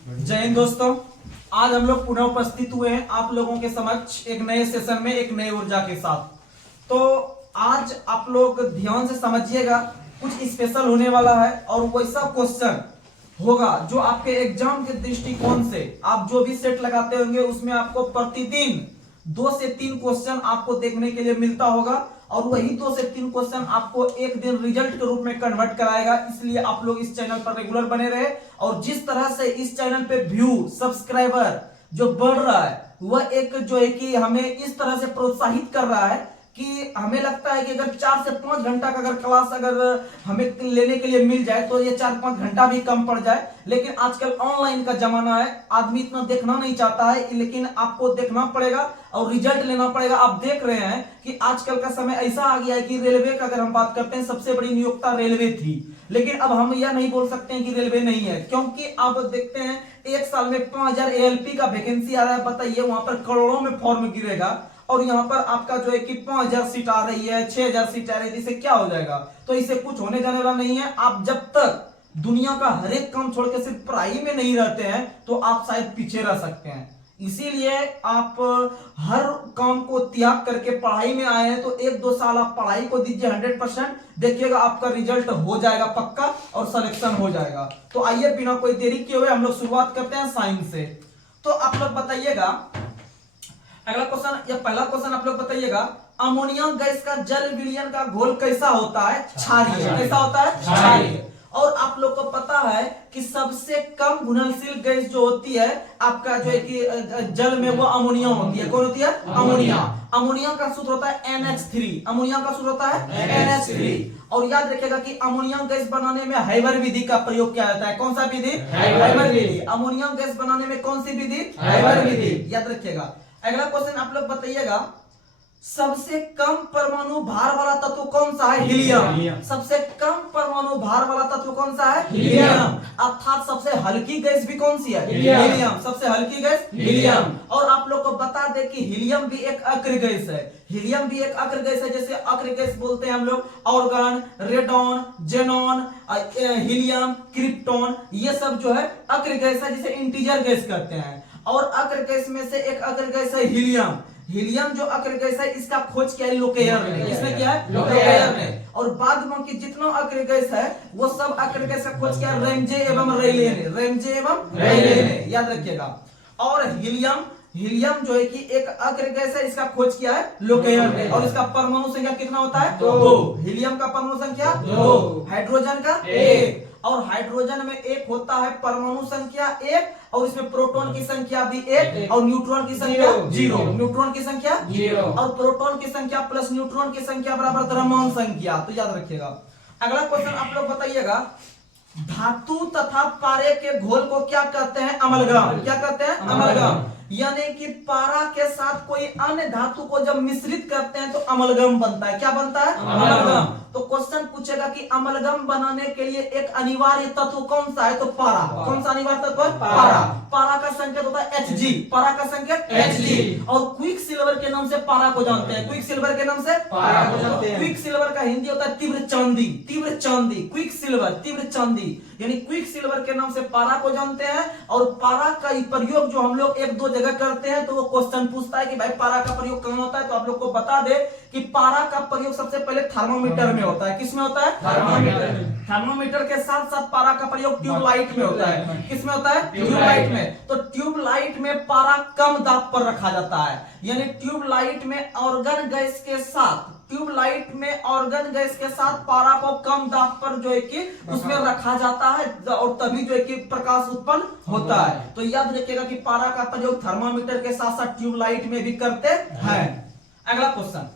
जय हिंद दोस्तों, आज हम लोग पुनः उपस्थित हुए हैं आप लोगों के समक्ष एक नए सेशन में एक नई ऊर्जा के साथ। तो आज आप लोग ध्यान से समझिएगा, कुछ स्पेशल होने वाला है और वैसा क्वेश्चन होगा जो आपके एग्जाम के दृष्टिकोण से आप जो भी सेट लगाते होंगे उसमें आपको प्रतिदिन 2 से 3 क्वेश्चन आपको देखने के लिए मिलता होगा और वही 2 से 3 क्वेश्चन आपको एक दिन रिजल्ट के रूप में कन्वर्ट कराएगा। इसलिए आप लोग इस चैनल पर रेगुलर बने रहे और जिस तरह से इस चैनल पे व्यू सब्सक्राइबर जो बढ़ रहा है वह एक जो है कि हमें इस तरह से प्रोत्साहित कर रहा है कि हमें लगता है कि अगर 4 से 5 घंटा का अगर क्लास अगर हमें लेने के लिए मिल जाए तो ये 4-5 घंटा भी कम पड़ जाए। लेकिन आजकल ऑनलाइन का जमाना है, आदमी इतना देखना नहीं चाहता है, लेकिन आपको देखना पड़ेगा और रिजल्ट लेना पड़ेगा। आप देख रहे हैं कि आजकल का समय ऐसा आ गया है कि रेलवे का अगर हम बात करते हैं, सबसे बड़ी नियोक्ता रेलवे थी, लेकिन अब हम यह नहीं बोल सकते हैं कि रेलवे नहीं है, क्योंकि आप देखते हैं एक साल में 5000 ALP का वैकेंसी आ रहा है। बताइए, वहां पर करोड़ों में फॉर्म गिरेगा और यहाँ पर आपका जो है कि 5000 सीट आ रही है, 6000 सीट आ रही है, इससे क्या हो जाएगा? तो इससे कुछ होने जाने वाला नहीं है। आप जब तक दुनिया का हर एक काम छोड़ के सिर्फ पढ़ाई में नहीं रहते हैं तो आप शायद पीछे रह सकते हैं। इसीलिए आप हर काम को त्याग करके पढ़ाई में आए हैं तो 1-2 साल आप पढ़ाई को दीजिए 100%, देखिएगा आपका रिजल्ट हो जाएगा पक्का और सिलेक्शन हो जाएगा। तो आइए बिना कोई देरी किए हुए हम लोग शुरुआत करते हैं साइंस से। तो आप लोग बताइएगा, अगला क्वेश्चन या पहला क्वेश्चन आप लोग बताइएगा, अमोनिया गैस का जल विलयन का घोल कैसा होता है? क्षारीय। कैसा होता है? क्षारीय। और आप लोग को पता है कि सबसे कम घुलनशील गैस जो होती है आपका जो है कि जल में वो अमोनिया होती है। कौन होती है? अमोनिया। अमोनिया का सूत्र होता है NH3। अमोनिया का सूत्र होता है NH3। और याद रखिएगा कि अमोनिया गैस बनाने में हैबर विधि का प्रयोग किया जाता है। कौन सा विधि? हैबर विधि। अमोनिया गैस बनाने में कौन सी विधि? हैबर विधि। याद रखिएगा। अगला क्वेश्चन आप लोग बताइएगा, सबसे कम परमाणु भार वाला तत्व कौन सा है? हीलियम। सबसे कम परमाणु भार वाला तत्व कौन सा है? हीलियम। अर्थात सबसे हल्की गैस भी कौन सी है? हीलियम। सबसे हल्की गैस हीलियम। और आप लोग को बता दें कि हीलियम भी एक अक्र गैस है। हीलियम भी एक अक्र गैस है। जैसे अक्र गैस बोलते हैं हम लोग organ, radon, xenon, helium, krypton, ये सब जो है अक्र गैस है, जिसे इंटीजर गैस कहते हैं। और अक्र गैस में से एक अक्र गैस है हीलियम। हीलियम जो अक्र गैस है इसका खोज किया है लोकेयर ने। किसने किया है? लोकेयर ने। और बाद में की जितना अक्र गैस है वो सब अक्र गैस का खोज किया रेमजे एवं रेले ने। रेमजे एवं रेले ने, याद रखिएगा। और हीलियम जो है कि एक अक्र गैस है, इसका खोज किया है लोकेयर ने। और इसका परमाणु संख्या कितना होता है? 2। हीलियम का परमाणु संख्या 2, हाइड्रोजन का 1। और हाइड्रोजन में 1 होता है परमाणु संख्या 1 और इसमें प्रोटॉन की संख्या भी 1 और न्यूट्रॉन की संख्या 0। न्यूट्रॉन की संख्या 0 और प्रोटॉन की संख्या प्लस न्यूट्रॉन की संख्या बराबर द्रव्यमान संख्या। तो याद रखिएगा। अगला क्वेश्चन आप लोग बताइएगा, धातु तथा पारे के घोल को क्या कहते हैं? अमलगम। क्या कहते हैं? अमलगम। यानी कि पारा के साथ कोई अन्य धातु को जब मिश्रित करते हैं तो अमलगम बनता है। क्या बनता है? अमलगम। तो क्वेश्चन पूछेगा कि अमलगम बनाने के लिए एक अनिवार्य तत्व कौन सा है? तो पारा। कौन सा अनिवार्य तत्व है? पारा। पारा का संकेत होता है Hg। पारा का संकेत Hg। और क्विक सिल्वर के नाम से पारा को जानते हैं। क्विक सिल्वर के नाम से पारा को जानते हैं। क्विक सिल्वर का हिंदी होता है तीव्र चांदी। तीव्र चांदी, क्विक सिल्वर, तीव्र चांदी, यानी क्विक सिल्वर के नाम से पारा को जानते हैं। और पारा का प्रयोग जो हम लोग 1-2 जगह करते हैं तो वो क्वेश्चन पूछता है कि भाई पारा का प्रयोग कहाँ होता है, तो आप लोग को बता दे कि पारा का प्रयोग सबसे पहले थर्मोमीटर में होता है। किसमें होता है? थर्मोमीटर में। थर्मोमीटर के साथ साथ पारा का प्रयोग ट्यूबलाइट में होता है। किसमें होता है? ट्यूबलाइट में। तो ट्यूबलाइट में पारा कम दाब पर रखा जाता है, यानी ट्यूबलाइट में ऑर्गन गैस के साथ पारा को कम दाब पर जो है कि उसमें रखा जाता है और तभी जो है कि प्रकाश उत्पन्न होता है। तो याद रखिएगा कि पारा का प्रयोग थर्मामीटर के साथ साथ ट्यूबलाइट में भी करते हैं। अगला क्वेश्चन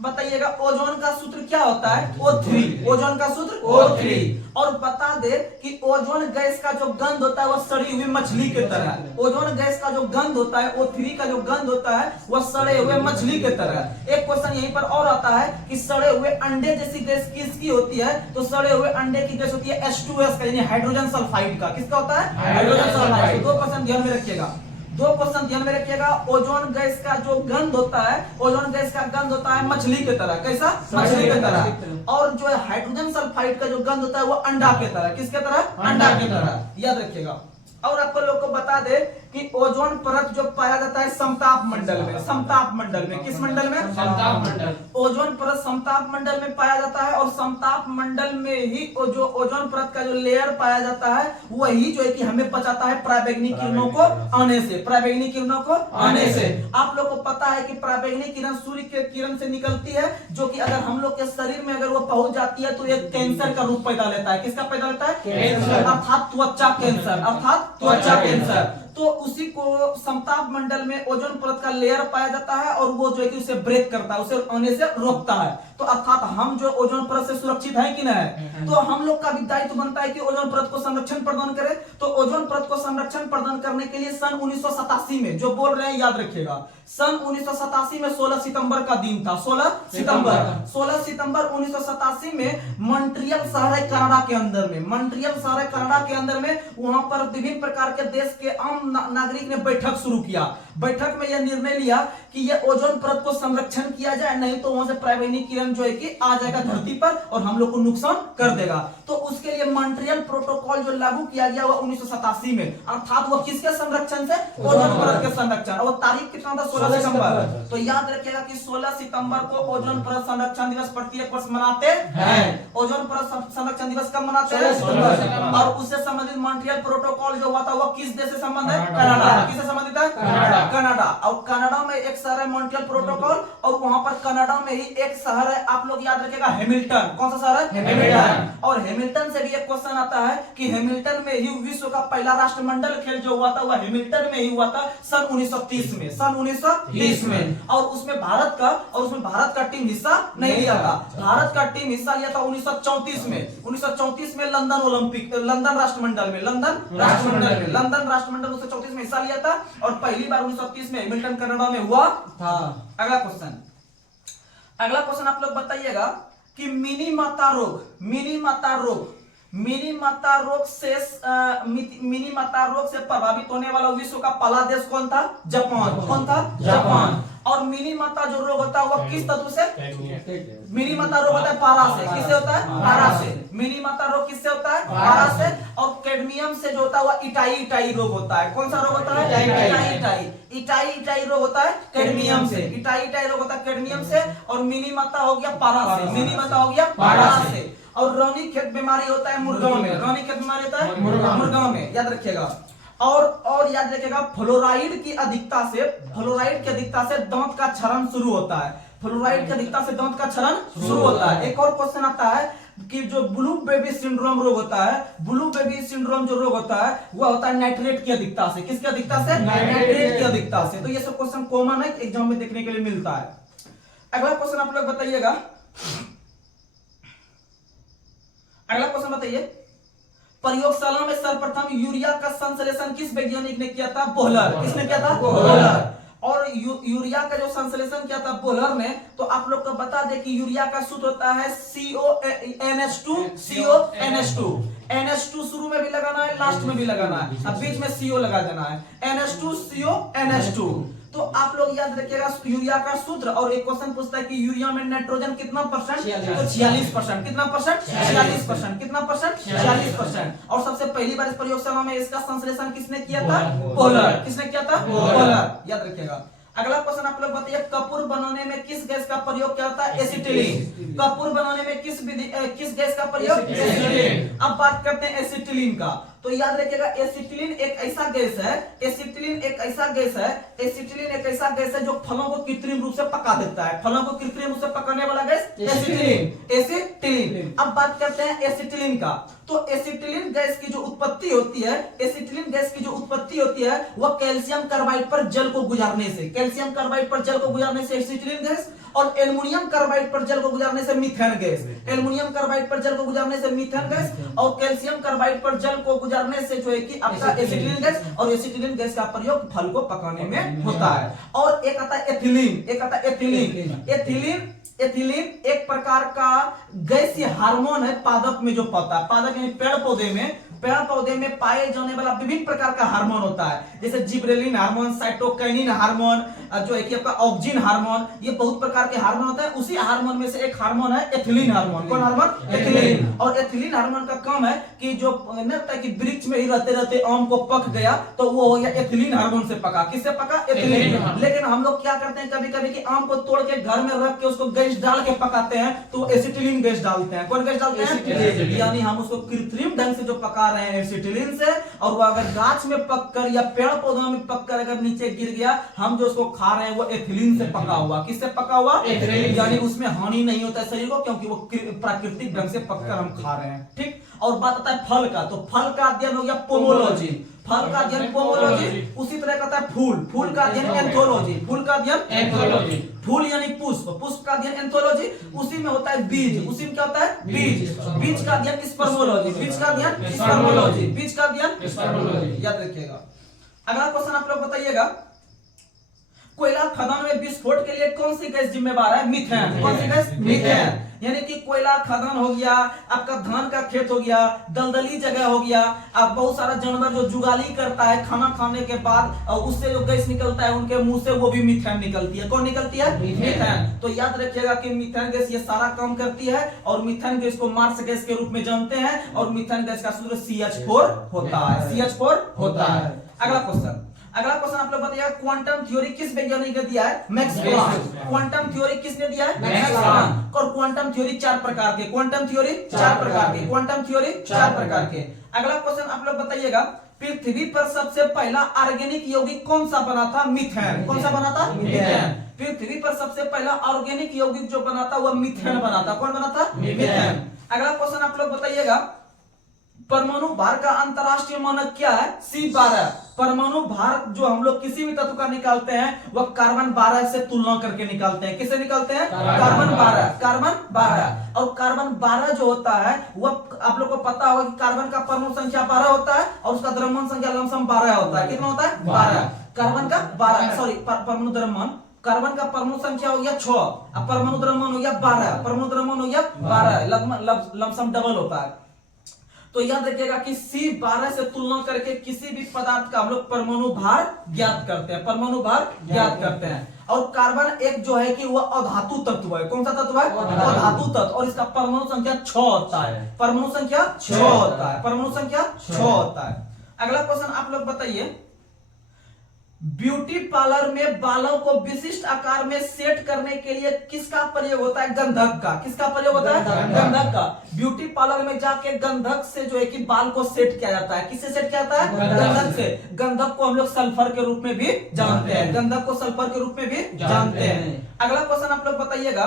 बताइएगा, ओजोन का सूत्र क्या होता है? O3। ओजोन का सूत्र O3। और बता दे कि ओजोन गैस का जो गंध होता है वह सड़ी हुई मछली की तरह है। ओजोन गैस का जो गंध होता है, O3 का जो गंध होता है वह सड़े हुए मछली की तरह है। एक क्वेश्चन यहीं पर और आता है कि सड़े हुए अंडे जैसी गैस किसकी होती है? तो सड़े हुए अंडे की गैस होती है H2S का, यानी हाइड्रोजन सल्फाइड का। किसका होता है? Hydrogen sulphide. 2 क्वेश्चन ध्यान में रखिएगा। 2 क्वेश्चन ध्यान में रखिएगा। ओजोन गैस का जो गंध होता है, ओजोन गैस का गंध होता है मछली की तरह। कैसा? मछली की तरह। और जो है हाइड्रोजन सल्फाइड का जो गंध होता है वो अंडा की तरह। किसके तरह? अंडा की तरह। याद रखिएगा। और आपको लोग को बता दे कि ओजोन परत जो पाया जाता है समताप मंडल में, समताप मंडल में, किस मंडल में? समताप मंडल। ओजोन परत समताप मंडल में पाया जाता है और समताप मंडल में ही जो ओजोन परत का जो लेयर पाया जाता है वही जो है कि हमें बचाता है पराबैंगनी किरणों को आने से, पराबैंगनी किरणों को आने से। आप लोग को पता है कि पराबैंगनी किरण सूर्य के किरण से निकलती है, जो कि अगर हम लोग के शरीर में अगर वो पहुंच जाती है तो एक कैंसर का रूप पैदा लेता है। किसका पैदा लेता है? कैंसर। अर्थात त्वचा कैंसर, अर्थात त्वचा कैंसर। तो उसी को समताप मंडल में ओजोन परत का लेयर पाया जाता है और वो जो है कि उसे ब्रेक करता है, उसे आने से रोकता है। तो अर्थात हम जो ओजोन परत से सुरक्षित है कि नहीं? तो हम लोग का भी दायित्व बनता है कि ओजोन परत को संरक्षण प्रदान करें। तो ओजोन परत को संरक्षण प्रदान करने के लिए सन 1987 में जो बोल रहे हैं याद रखिएगा, सन 1987 में 16 सितंबर का दिन था। 16 सितंबर 1987 में मॉन्ट्रियल शहर है कनाडा के अंदर में, मॉन्ट्रियल शहर है कनाडा के अंदर में, वहां पर विभिन्न प्रकार के देश के आम नागरिक ने बैठक शुरू किया। बैठक में यह निर्णय लिया कि यह ओजोन परत को संरक्षण किया जाए, नहीं तो वहां से पराबैंगनी किरण जो है कि आ जाएगा धरती पर और हम लोग को नुकसान कर देगा। तो उसके लिए मॉन्ट्रियल प्रोटोकॉल जो लागू किया गया वह 1987 में, अर्थात वह किसके संरक्षण से? ओजोन परत के संरक्षण। और तारीख कितना था? 16 सितंबर। तो याद रखिएगा कि 16 सितंबर को ओजोन परत संरक्षण दिवस प्रत्येक वर्ष मनाते हैं। ओजोन परत संरक्षण दिवस कब मनाते हैं? और उससे संबंधित मॉन्ट्रियल प्रोटोकॉल जो हुआ था वह किस देश से संबंध है? कनाडा। किससे संबंधित है? कनाडा। और कनाडा में एक शहर है मॉन्ट्रियल प्रोटोकॉल, और वहां पर कनाडा में ही एक शहर है, आप लोग याद रखिएगा, हैमिल्टन। कौन सा शहर है? हैमिल्टन। और हैमिल्टन से भी एक क्वेश्चन आता है कि हैमिल्टन में ही विश्व का पहला राष्ट्रमंडल खेल जो हुआ था वह हैमिल्टन में ही हुआ था सन 1930 में, सन 1930 में। और उसमें भारत का टीम हिस्सा नहीं लिया था। भारत का टीम हिस्सा लिया था 1934 में। 1934 में लंदन ओलंपिक, लंदन राष्ट्रमंडल में, लंदन राष्ट्रमंडल 1934 में हिस्सा लिया था और पहली बार 1930 में हैमिल्टन कनाडा में हुआ था। अगला क्वेश्चन आप लोग बताइएगा कि मिनी माता रोग से प्रभावित होने वाला विश्व का पहला देश कौन था? जापान। कौन था? जापान। और मिनी माता जो रोग होता है वह किस तत्व से? मिनी माता रोग होता है पारा से। किससे होता है? पारा से। मिनी माता रोग किससे होता है? पारा से। और कैडमियम से जो होता है वह इटाई रोग होता है। कौन सा रोग होता है? इटाई रोग होता है कैडमियम से। इटाई रोग होता है कैडमियम से। और मिनी माता हो गया पारा से। मिनी माता हो गया पारा से। और रानीखेत बीमारी होता है मुर्गा में। रानीखेत बीमारी होता है मुर्गा में, याद रखिएगा। और याद रखिएगा फ्लोराइड की अधिकता से दांत का क्षरण शुरू होता है। फ्लोराइड की अधिकता से दांत का क्षरण शुरू होता है। एक और क्वेश्चन आता है कि जो ब्लू बेबी सिंड्रोम रोग होता है, ब्लू बेबी सिंड्रोम जो रोग होता है वह होता है नाइट्रेट की अधिकता से। किसकी अधिकता से? नाइट्रेट की अधिकता से। तो ये सब क्वेश्चन कॉमन है, एग्जाम में देखने के लिए मिलता है। अगला क्वेश्चन आप लोग बताइएगा, प्रयोगशाला में सर्वप्रथम यूरिया का संश्लेषण किस वैज्ञानिक ने किया था? बोहलर। किसने किया था? बोहलर। और यूरिया का जो संश्लेषण किया था बोहलर ने, तो आप लोग को बता दें कि यूरिया का सूत्र होता है CONH2। NH2 शुरू में भी लगाना है, लास्ट में भी लगाना है, अब बीच में CO लगा देना है। NH2CO तो आप लोग याद रखिएगा यूरिया का सूत्र। और एक क्वेश्चन पूछता है कि यूरिया में नाइट्रोजन कितना परसेंट? तो 46%। कितना परसेंट? 46%। कितना परसेंट? 46%। और सबसे पहली बार इस प्रयोगशाला में इसका संश्लेषण किसने किया था? बोहलर। किसने किया था? बोहलर, याद रखिएगा। अगला क्वेश्चन आप लोग बताइए, कपूर बनाने में किस गैस का प्रयोग किया जाता है? एसिटिलीन। कपूर बनाने में किस गैस का प्रयोग? एसिटिलीन। अब बात करते हैं एसिटिलीन का। तो याद रखिएगा एसिटिलीन एक ऐसा गैस है जो फलों को कृत्रिम रूप से पका देता है। फलों को कृत्रिम रूप से पकाने वाला गैस एसिटिलीन। अब बात करते हैं एसिटिलीन का। तो एसिटिलीन गैस की जो उत्पत्ति होती है वह कैल्शियम कार्बाइड पर जल को गुजारने से एसिटिलीन गैस, और एल्युमिनियम कार्बाइड पर जल को गुजारने से मीथेन गैस। एल्युमिनियम कार्बाइड पर जल को गुजारने से मीथेन गैस, और कैल्शियम कार्बाइड पर जल को गुजारने से जो है कि आपका एसिटिलीन गैस। और एसिटिलीन गैस का प्रयोग फल को पकाने में होता है। और एक आता है एथिलीन एक प्रकार का गैसीय हार्मोन है पादप में जो पाता है। पादप यानी पेड़ पौधे में पेड़ पौधे में पाए जाने वाला विभिन्न प्रकार का हार्मोन होता है, जैसे जिबरेलिन हार्मोन, साइटोकाइनिन हार्मोन, जो है कि आपका ऑक्सिन हार्मोन, ये बहुत प्रकार के हार्मोन होते हैं। उसी हार्मोन में से एक हार्मोन है एथिलीन हार्मोन। कौन हार्मोन? एथिलीन। और एथिलीन हार्मोन का काम है कि जो लगता है कि वृक्ष में ही रहते रहते आम को पक गया तो वो हो गया एथिलीन हार्मोन से पका। किससे पका? एथिलीन। लेकिन हम लोग क्या करते हैं, कभी कभी कि आम को तोड़ के घर में रख के उसको गैस डाल के पकाते हैं तो एसिटिलीन गैस डालते हैं। कौन गैस डालते हैं? यानी हम उसको कृत्रिम ढंग से जो पका रहे हैं एसिटिलीन से, और वो अगर गाछ में पककर या पेड़ पौधों में पककर अगर नीचे गिर गया, हम जो उसको खा रहे हैं वो एथिलीन से पका हुआ। किससे पका हुआ? एथिलीन। यानी उसमें हानि नहीं होता है शरीर को, क्योंकि वो प्राकृतिक ढंग से पककर हम खा रहे हैं। ठीक। और बात आता है फल का, तो फल का अध्ययन हो गया पोमोलॉजी, फल का अध्ययन पोमोलॉजी। उसी तरह का फूल, फूल का अध्ययन एंथोलॉजी, फूल का अध्ययन एंथोलॉजी। फूल यानी पुष्प, पुष्प का अध्ययन एंथोलॉजी। उसी में होता है बीज, उसी में क्या होता है? बीज। बीज का अध्ययन स्पर्मोलॉजी, बीज का अध्ययन स्पर्मोलॉजी, बीज का अध्ययन स्पर्मोलॉजी। याद रखिएगा। अगला क्वेश्चन आप लोग बताइएगा, कोयला खदान में विस्फोट के लिए कौन सी गैस जिम्मेवार है? मीथेन। कौन सी गैस? मीथेन। यानी कि कोयला खदान हो गया, आपका धान का खेत हो गया, दलदली जगह हो गया, अब बहुत सारा जानवर जो जुगाली करता है खाना खाने के बाद और उससे जो गैस निकलता है उनके मुंह से, वो भी मीथेन निकलती है। कौन निकलती है? मीथेन। तो याद रखिएगा कि मीथेन गैस ये सारा काम करती है, और मीथेन गैस को मार्स गैस के रूप में जानते हैं, और मीथेन गैस का सूत्र CH4 होता है, CH4 होता है। अगला क्वेश्चन, अगला क्वेश्चन आप लोग बताइए, क्वांटम थ्योरी किस वैज्ञानिक ने दिया है? Max Planck. क्वांटम थ्योरी किसने दिया है? Max Planck. और क्वांटम थ्योरी 4 प्रकार के, क्वांटम थ्योरी 4 प्रकार के, क्वांटम थ्योरी 4 प्रकार के। अगला क्वेश्चन आप लोग बताइएगा, पृथ्वी पर सबसे पहला ऑर्गेनिक यौगिक कौन सा बना था? मीथेन। कौन सा बना था? मीथेन। पृथ्वी पर सबसे पहला ऑर्गेनिक यौगिक जो बना था वो मीथेन बना था। कौन बना था? मीथेन। अगला क्वेश्चन आप लोग बताइएगा, परमाणु भार का अंतरराष्ट्रीय मानक क्या है? C12। परमाणु भार जो हम लोग किसी भी तत्व का निकालते हैं वह कार्बन 12 से तुलना करके निकालते हैं। किससे निकालते हैं? Carbon 12, carbon 12। और कार्बन 12 जो होता है वह आप लोग को पता होगा कि कार्बन का परमाणु संख्या 12 होता है और उसका द्रव्यमान संख्या लमसम 12 होता है। कितना होता है? 12। कार्बन का 12, सॉरी परमाणु द्रव्यमान, कार्बन का परमाणु संख्या हो गया 6, अब परमाणु द्रव्यमान हो गया 12, परमाणु द्रव्यमान हो गया 12, लमसम डबल होता है। तो याद रखिएगा कि C12 से तुलना करके किसी भी पदार्थ का हम लोग परमाणु भार ज्ञात करते हैं, परमाणु भार ज्ञात करते हैं। और कार्बन एक जो है कि वह अधातु तत्व है। कौन सा तत्व है? अधातु तत्व। और इसका परमाणु संख्या 6 होता है, परमाणु संख्या 6 होता है, परमाणु संख्या 6 होता है। अगला क्वेश्चन आप लोग बताइए, ब्यूटी पार्लर में बालों को विशिष्ट आकार में सेट करने के लिए किसका प्रयोग होता है? गंधक का। किसका प्रयोग होता है? गंधक का। ब्यूटी पार्लर में जाके गंधक से जो है कि बाल को सेट किया जाता है। किससे सेट किया जाता है? गंधक से। गंधक को हम लोग सल्फर के रूप में भी जानते हैं, गंधक को सल्फर के रूप में भी जानते हैं। अगला क्वेश्चन आप लोग बताइएगा,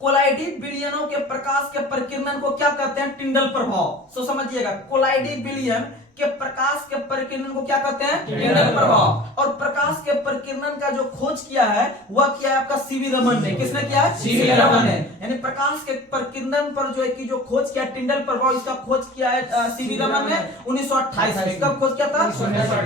कोलाइडी विलयनों के प्रकाश के परिकीर्णन को क्या कहते हैं? टिंडल प्रभाव। सो समझिएगा, कोलाइडी विलयन के प्रकाश के परिकीर्णन को क्या कहते हैं? टिंडल प्रभाव। और प्रकाश के परिकीर्णन का जो खोज किया है वह किया है आपका सीवी रमन ने। किसने किया है? सीवी रमन ने। यानी प्रकाश के परिकीर्णन पर जो है कि जो खोज किया टिंडल प्रभाव, इसका खोज किया है सीवी रमन ने 1928 में। कब खोज किया था?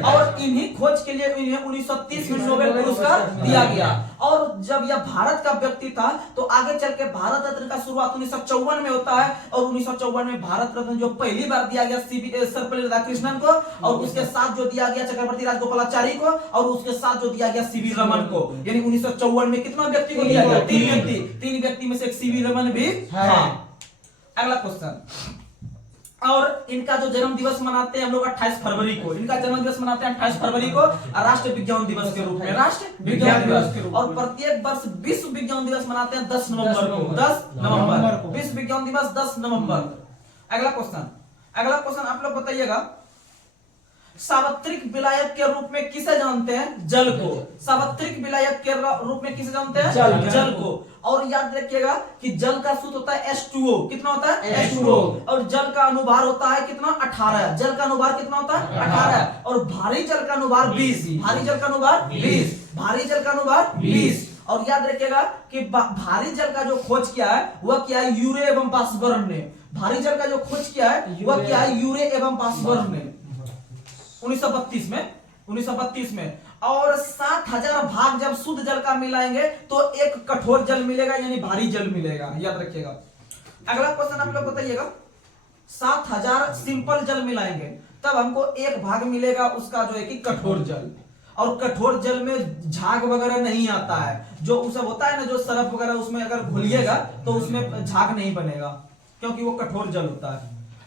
और इन्हीं खोज के लिए इन्हें 1930 में नोबेल पुरस्कार दिया गया। और जब यह भारत का व्यक्ति था तो आगे चल के भारत रत्न का शुरुआत 1954 में होता है, और 1954 में भारत रत्न जो पहली बार दिया गया सर्वपल्ली राधाकृष्णन को, और उसके साथ जो दिया गया चक्रवर्ती राजगोपालाचारी को, और उसके साथ जो दिया गया सीवी रमन को। यानी 1954 में कितना व्यक्ति को दिया गया? 3 व्यक्ति। 3 व्यक्ति में से एक सीवी रमन भी है। अगला क्वेश्चन, और इनका जो जन्म दिवस मनाते हैं हम लोग 28 फरवरी को, इनका जन्म दिवस मनाते हैं 28 फरवरी को राष्ट्रीय विज्ञान दिवस के रूप में, राष्ट्रीय विज्ञान दिवस के रूप में। और प्रत्येक वर्ष विश्व विज्ञान दिवस मनाते हैं 10 नवंबर को, 10 नवंबर को विश्व विज्ञान दिवस 10 नवंबर। अगला क्वेश्चन, अगला क्वेश्चन आप लोग बताइएगा, सार्वत्रिक विलायक के रूप में किसे जानते हैं? जल को। सार्वत्रिक विलायक के रूप में किसे जानते हैं? जल को। और याद रखिएगा कि जल का सूत्र होता है H2O। कितना होता है? H2O। और जल का अनुभार होता है कितना? 18। जल का अनुभार कितना होता है? 18। और भारी जल का अनुभार 20। भारी जल का अनुभार 20। भारी जल का अनुभार 20। और याद रखिएगा कि भारी जल का जो खोज किया है वह क्या है? यूरे एवं बाष्पबर्न ने। भारी जल का जो खोज किया है वह क्या है? यूरे एवं बाष्पबर्न ने 1932 में। और 60,000 भाग जब शुद्ध जल का मिलाएंगे तो एक कठोर जल मिलेगा, यानी भारी जल मिलेगा। याद रखिएगा। अगला क्वेश्चन आप लोग बताइएगा, 7000 सिंपल जल मिलाएंगे तब हमको एक भाग मिलेगा उसका जो है कि कठोर जल। और कठोर जल में झाग वगैरह नहीं आता है, जो सब होता है ना जो सरफ वगैरह उसमें अगर घुलिएगा तो उसमें झाग नहीं बनेगा क्योंकि वो कठोर जल होता है।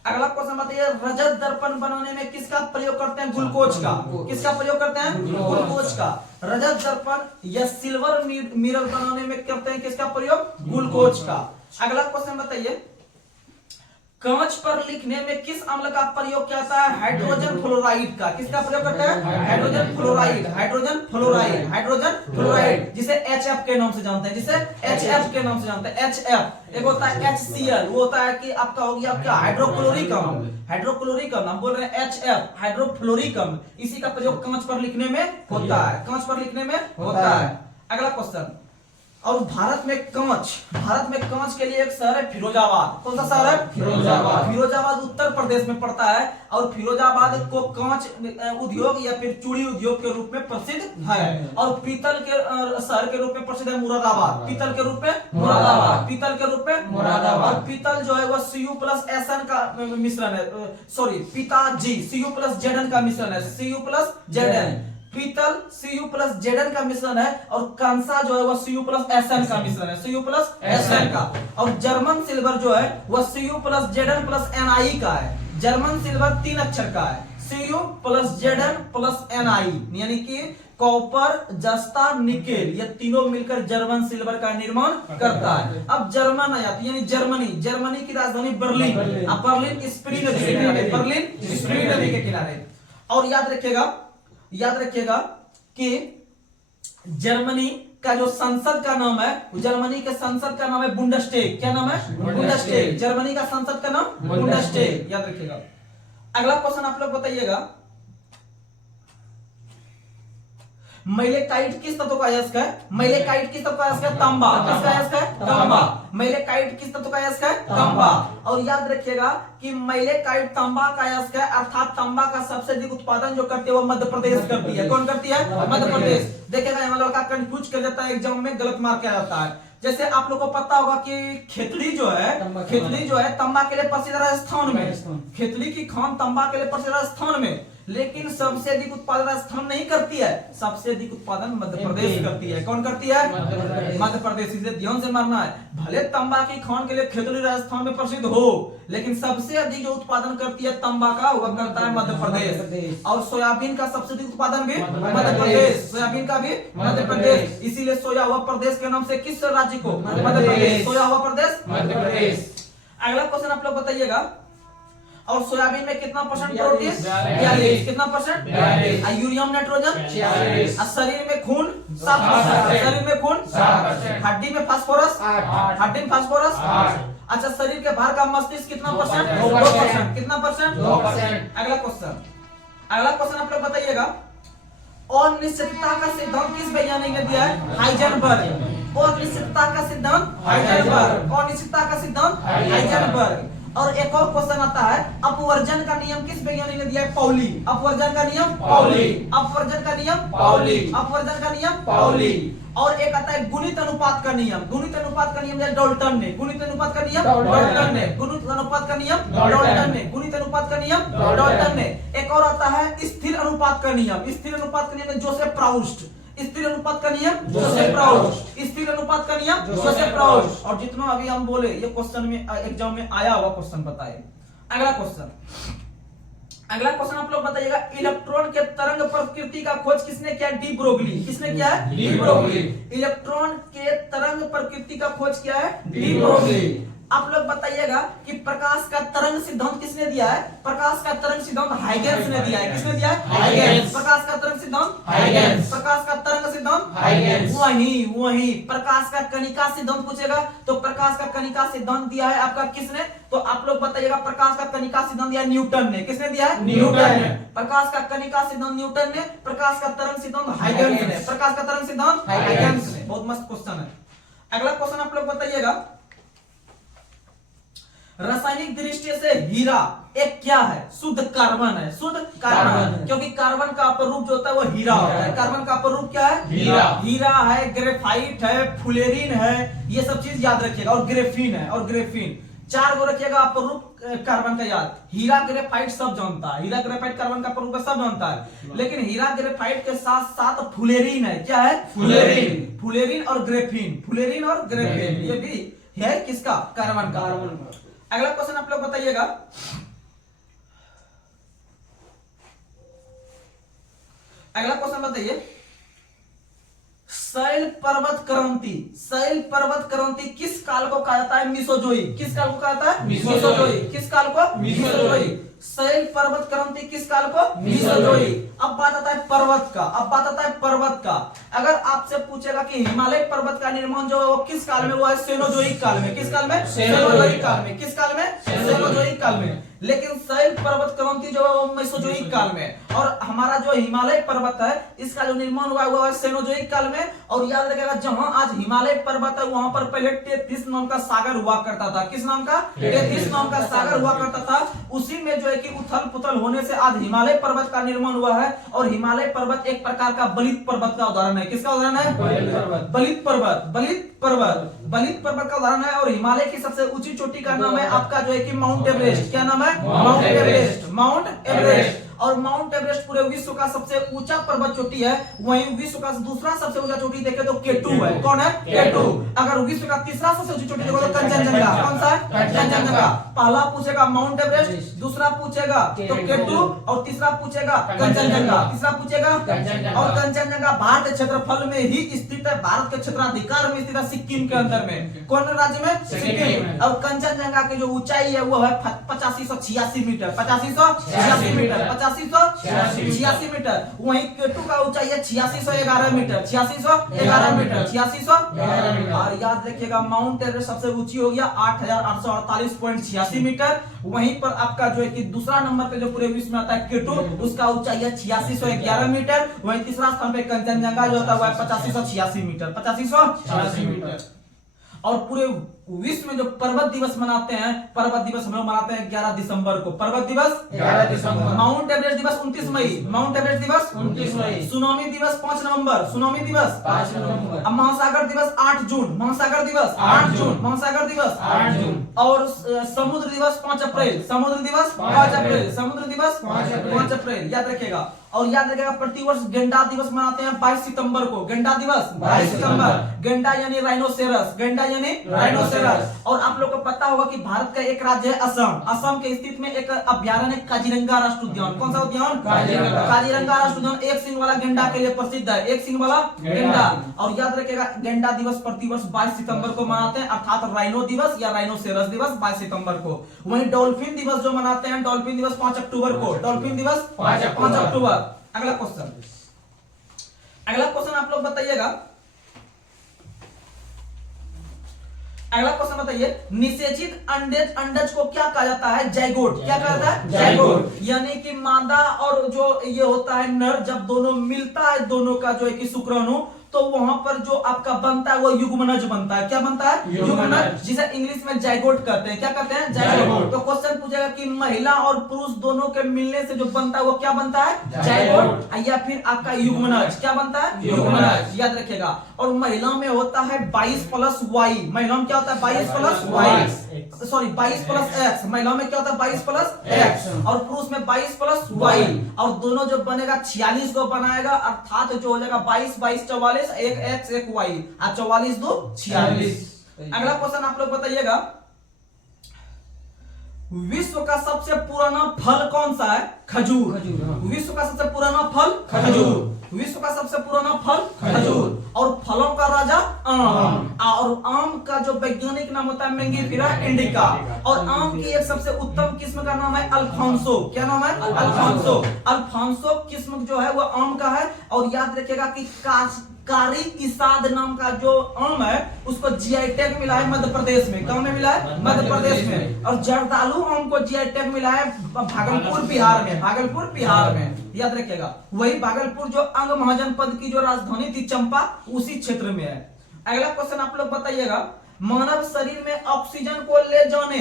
अगला क्वेश्चन बताइए, रजत दर्पण बनाने में किसका प्रयोग करते हैं? ग्लूकोज का। किसका प्रयोग करते हैं? ग्लूकोज का। रजत दर्पण या सिल्वर मिरर बनाने में करते हैं किसका प्रयोग? ग्लूकोज का। अगला क्वेश्चन बताइए, कांच पर लिखने में किस अम्ल का प्रयोग किया जाता है? हाइड्रोजन फ्लोराइड का। किसका प्रयोग करते हैं? Hydrogen fluoride. Hydrogen fluoride. Hydrogen fluoride जिसे HF के नाम से जानते हैं, जिसे HF के नाम से जानते हैं। HF एक होता है HCl, वो होता है कि आपका हो गया आपका हाइड्रोक्लोरिक अम्ल। हाइड्रोक्लोरिक अम्ल हम बोल रहे हैं HF हाइड्रोफ्लोरिक अम्ल, इसी का प्रयोग कांच पर लिखने में होता है। कांच पर लिखने में होता है। अगला क्वेश्चन, और भारत में कांच के लिए एक शहर है फिरोजाबाद। कौन सा शहर है? फिरोजाबाद। फिरोजाबाद उत्तर प्रदेश में पड़ता है और फिरोजाबाद को कांच उद्योग या फिर चूड़ी उद्योग के रूप में प्रसिद्ध है। और पीतल के शहर के रूप में प्रसिद्ध है मुरादाबाद। पीतल के रूप में मुरादाबाद। पीतल के रूप में मुरादाबाद। और पीतल जो है वह Cu+Sn का मिश्रण है, सॉरी पिताजी Cu+Zn का मिश्रण है। Cu+Zn पीतल Cu+Zn का मिश्रण है और कांसा जो है वह Cu+Sn का मिश्रण है। Cu+Sn का। और जर्मन सिल्वर जो है वह Cu+Zn+Ni का है। जर्मन सिल्वर 3 अक्षर का है, Cu+Zn+Ni, यानी कि कॉपर, जस्ता, निकेल, ये तीनों मिलकर जर्मन सिल्वर का निर्माण करता है। अब जर्मन आया यानी जर्मनी की राजधानी बर्लिन। अब बर्लिन स्प्री नदी के किनारे, बर्लिन स्प्री नदी के किनारे। और याद रखिएगा कि जर्मनी का जो संसद का नाम है, जर्मनी के संसद का नाम है बुंडस्टेग। क्या नाम है? बुंडस्टेग। जर्मनी का संसद का नाम बुंडस्टेग, याद रखिएगा। अगला क्वेश्चन आप लोग बताइएगा, मैलेकाइट किस तत्व का अयस्क है? मैलेकाइट किस तत्व का अयस्क है? तांबा। किसका अयस्क है? तांबा। मैलेकाइट किस तत्व का अयस्क है? तांबा। और याद रखिएगा कि मैलेकाइट तांबा का अयस्क है, अर्थात तांबा का सबसे अधिक उत्पादन जो करती है वो मध्य प्रदेश करती है। कौन करती है? मध्य प्रदेश। देखिएगा यहाँ लड़का कंफ्यूज कर देता है, एग्जाम में गलत मार्क किया जाता है। जैसे आप लोगों को पता होगा कि खेतड़ी जो है तांबा के लिए प्रसिद्ध राजस्थान में। खेतड़ी की खान तांबा के लिए प्रसिद्ध राजस्थान में, लेकिन सबसे अधिक उत्पादन राजस्थान नहीं करती है, सबसे अधिक उत्पादन मध्य प्रदेश करती है। कौन करती है? मध्य प्रदेश। इसे ध्यान से मानना है, भले तांबा की खान के लिए खेतड़ी राजस्थान में प्रसिद्ध हो, लेकिन सबसे अधिक जो उत्पादन करती है तांबा का वह करता है मध्य प्रदेश। और सोयाबीन का सबसे अधिक उत्पादन भी मध्य प्रदेश। सोयाबीन का भी मध्य प्रदेश, इसीलिए सोया हुआ प्रदेश के नाम से किस राज्य को? मध्य प्रदेश। सोया हुआ प्रदेश मध्य प्रदेश। अगला क्वेश्चन आप लोग बताइएगा, और सोयाबीन में कितना परसेंट प्रोटीन? 42। कितना परसेंट? 42। यूरिया में नाइट्रोजन 46। शरीर में खून 7%। शरीर में खून 7%। हड्डी में फास्फोरस 8। हड्डी में फास्फोरस 8। अच्छा, शरीर के बाहर का मस्तिष्क कितना परसेंट? 2%। कितना परसेंट? 2%। अगला क्वेश्चन आप लोग बताइएगा, अनिश्चितता का सिद्धांत किस वैज्ञानिक ने दिया है? हाइजेनबर्ग। अनिश्चितता का सिद्धांत हाइजेनबर्ग। अनिश्चितता का सिद्धांत हाइजेनबर्ग। और एक और क्वेश्चन आता है, अपवर्जन का नियम किस वैज्ञानिक ने दिया है? पाउली। अपवर्जन का नियम पाउली। अपवर्जन का नियम पाउली। अपवर्जन का नियम पाउली। और एक आता है गुणित अनुपात का नियम। गुणित अनुपात का नियम डाल्टन ने। गुणित अनुपात का नियम डाल्टन ने। गुणित अनुपात का नियम डाल्टन ने। गुणित अनुपात का नियम डाल्टन ने। एक और आता है स्थिर अनुपात का नियम। स्थिर अनुपात का नियम जोसेफ प्राउस्ट। स्थिर अनुपात का नियम जोसेफ प्राउस्ट। स्थिर अनुपात का नियम जोसेफ प्राउस्ट। और जितना अभी हम बोले ये क्वेश्चन में एग्जाम में आया हुआ क्वेश्चन बताइए। अगला क्वेश्चन आप लोग बताइएगा, इलेक्ट्रॉन के तरंग प्रकृति का खोज किसने किया? De Broglie. किसने किया है? De Broglie. इलेक्ट्रॉन के तरंग प्रकृति का खोज किया है? De Broglie. आप लोग बताइएगा कि प्रकाश का तरंग सिद्धांत किसने दिया है? प्रकाश का तरंग सिद्धांत हाइगेंस ने दिया है। किसने दिया है? हाइगेंस। प्रकाश का तरंग सिद्धांत हाइगेंस। प्रकाश का तरंग सिद्धांत हाइगेंस। वही प्रकाश का कणिका सिद्धांत पूछेगा तो प्रकाश का कणिका सिद्धांत दिया है आपका किसने? तो आप लोग बताइएगा, प्रकाश का कणिका सिद्धांत दिया न्यूटन ने। किसने दिया है? न्यूटन ने। प्रकाश का कणिका सिद्धांत न्यूटन ने। प्रकाश का तरंग सिद्धांत हाइगेंस ने। प्रकाश का तरंग सिद्धांत हाइगेंस ने। बहुत मस्त क्वेश्चन है। अगला क्वेश्चन आप लोग बताइएगा, रासायनिक दृष्टि से हीरा एक क्या है? शुद्ध कार्बन है। शुद्ध कार्बन, क्योंकि कार्बन का अपरूप जो होता है वो हीरा होता है। कार्बन का अपरूप क्या है? हीरा है, ग्रेफाइट है, फुलेरिन है, ये सब चीज याद रखिएगा। और ग्रेफीन है। और ग्रेफीन चार गो रखिएगा अपरूप कार्बन का याद। हीरा ग्रेफाइट सब जानता है, हीरा ग्रेफाइट कार्बन का अपरूप सब जानता है, लेकिन हीरा ग्रेफाइट के साथ साथ फुलेरिन है। क्या है? फुलेरिन। फुलेरिन और ग्रेफीन, फुलेरिन और ग्रेफीन ये भी है किसका? कार्बन का। अगला क्वेश्चन आप लोग बताइएगा, अगला क्वेश्चन बताइए, शैल पर्वत क्रांति, शैल पर्वत क्रांति किस काल को कहा जाता है? मीसोजोइक। किस काल को कहा जाता है? मीसोजोइक। किस काल को? मीसोजोइक। शैल पर्वत क्रांति किस काल को? मीसोजोइक। अब बात आता है पर्वत का, अब बात आता है पर्वत का। अगर आपसे पूछेगा कि हिमालय पर्वत का निर्माण जो है वो किस काल में हुआ है? सेनोजोइक काल में। किस काल में? सेनोजोइक काल में। किस काल में? सेनोजोइक काल में। लेकिन शैल पर्वत क्रांति जो है वो मेसोजोइक काल में, और हमारा जो हिमालय पर्वत है इसका जो निर्माण हुआ है सेनोजोइक काल में। और याद रखिएगा, जहां आज हिमालय पर्वत है वहां पर पहले टेथिस नाम का सागर हुआ करता था। किस नाम का? टेथिस नाम का सागर हुआ करता था। उसी में जो है कि उथल पुथल होने से आज हिमालय पर्वत का निर्माण हुआ है। और हिमालय पर्वत एक प्रकार का बलित पर्वत का उदाहरण है। किसका उदाहरण है? बलित पर्वत। बलित पर्वत, बलित पर्वत का उदाहरण है। और हिमालय की सबसे ऊंची चोटी का नाम है आपका जो है कि माउंट एवरेस्ट। क्या नाम है? Mount Everest. Mount Everest. और माउंट एवरेस्ट पूरे विश्व का सबसे ऊंचा पर्वत चोटी है। वहीं विश्व का दूसरा सबसे ऊंचा चोटी देखे तो K2 है। कौन है? K2। अगर विश्व का तीसरा सबसे ऊंची चोटी देखो तो कंचनजंगा। कौन सा है? कंचनजंगा। पहला पूछेगा माउंट एवरेस्ट, दूसरा पूछेगा तो K2, और तीसरा पूछेगा कंचनजंगा। तीसरा पूछेगा और कंचनजंगा भारत के क्षेत्रफल में ही स्थित है, भारत के क्षेत्राधिकार में स्थित है, सिक्किम के अंदर में। कौन राज्य में? सिक्किम। और कंचनजंगा की जो ऊंचाई है वो है 8586 मीटर। 8586 मीटर। 8586 मीटर। वहीं K2 का ऊंचाई है 8611 मीटर। 8611 मीटर। 8611 मीटर। और याद रखिएगा माउंट एवरेस्ट सबसे ऊंची हो गया 8848.86 मीटर। वहीं पर आपका जो है कि दूसरा नंबर पे जो पूरे विश्व में आता है K2, उसका ऊंचाई है 8611 मीटर। वहीं तीसरा स्थान पे कंचनजंगा जो होता है 8586 मीटर। 8586 मीटर। और पूरे विश्व में जो पर्वत दिवस मनाते हैं, पर्वत दिवस हम लोग मनाते हैं 11 दिसंबर को। पर्वत दिवस 11 दिसंबर। माउंट एवरेस्ट दिवस 29 मई। माउंट एवरेस्ट दिवस 29 मई। सुनामी दिवस 5 नवंबर। सुनामी दिवस 5 नवंबर। अब महासागर दिवस 8 जून। महासागर दिवस 8 जून। महासागर दिवस 8 जून। और समुद्र दिवस 5 अप्रैल। समुद्र दिवस 5 अप्रैल। समुद्र दिवस 5 अप्रैल। याद रखिएगा। और याद रखिएगा प्रतिवर्ष गेंडा दिवस मनाते हैं 22 सितंबर को। गेंडा दिवस 22 सितंबर। गेंडा यानी राइनोसेरस। गेंडा यानी राइनोसेरस। और आप लोग को पता होगा कि भारत का एक राज्य है असम। असम के स्थित में एक अभ्यारण्य काजीरंगा राष्ट्रीय उद्यान। कौन सा उद्यान? काजीरंगा राष्ट्रीय उद्यान एक सिंह वाला गेंडा के लिए प्रसिद्ध है। एक सिंह वाला गेंडा। और याद रखिएगा गेंडा दिवस प्रतिवर्ष 22 सितंबर को मनाते हैं, अर्थात राइनो दिवस या राइनोसेरस दिवस 22 सितंबर को। वहीं डॉल्फिन दिवस जो मनाते हैं, डॉल्फिन दिवस 5 अक्टूबर को। डॉल्फिन दिवस 5 अक्टूबर। अगला क्वेश्चन, अगला क्वेश्चन आप लोग बताइएगा, अगला क्वेश्चन बताइए, निषेचित अंडज को क्या कहा जाता है? जाइगोट। क्या कहा जाता है? जाइगोट। यानी कि मादा और जो ये होता है नर, जब दोनों मिलता है, दोनों का जो है कि शुक्राणु, तो वहां पर जो आपका बनता है वो युग्मनज बनता है। क्या बनता है? युग्मनज, जिसे इंग्लिश में जाइगोट कहते हैं। क्या कहते हैं? जाइगोट। तो क्वेश्चन पूछेगा कि महिला और पुरुष दोनों के मिलने से जो बनता है वो क्या बनता है? जाइगोट या फिर आपका युग्मनज। क्या बनता है? युग्मनज। याद रखिएगा। और महिला में होता है 22+Y। महिला में क्या होता है? 22+Y, sorry 22+X। महिला में क्या होता है? 22+X। और पुरुष में 22+Y। और दोनों जो बनेगा 46 को बनाएगा, अर्थात जो हो जाएगा 22 22 44, एक X एक Y, 44 2 46। अगला क्वेश्चन आप लोग बताइएगा, विश्व का सबसे पुराना फल कौन सा है? खजूर। विश्व का सबसे पुराना फल खजूर। विश्व का सबसे पुराना फल खजूर। और फलों का राजा आम। और आम का जो वैज्ञानिक नाम होता है मैंगीफेरा इंडिका। और आम की एक सबसे उत्तम किस्म का नाम है अल्फांसो। क्या नाम है? अल्फांसो। अल्फांसो किस्म जो है वो आम का है। और याद रखिएगा कि कारी इसाद नाम का जो आम है उसको जीआई टैग मिला है मध्य प्रदेश में। कहां में मिला है? मध्य प्रदेश में। और जर्दालू आम को जीआई टैग मिला है भागलपुर बिहार में। भागलपुर बिहार में, याद रखिएगा। वही भागलपुर जो अंग महाजनपद की जो राजधानी थी चंपा, उसी क्षेत्र में है। अगला क्वेश्चन आप लोग बताइएगा, मानव शरीर में ऑक्सीजन को ले जाने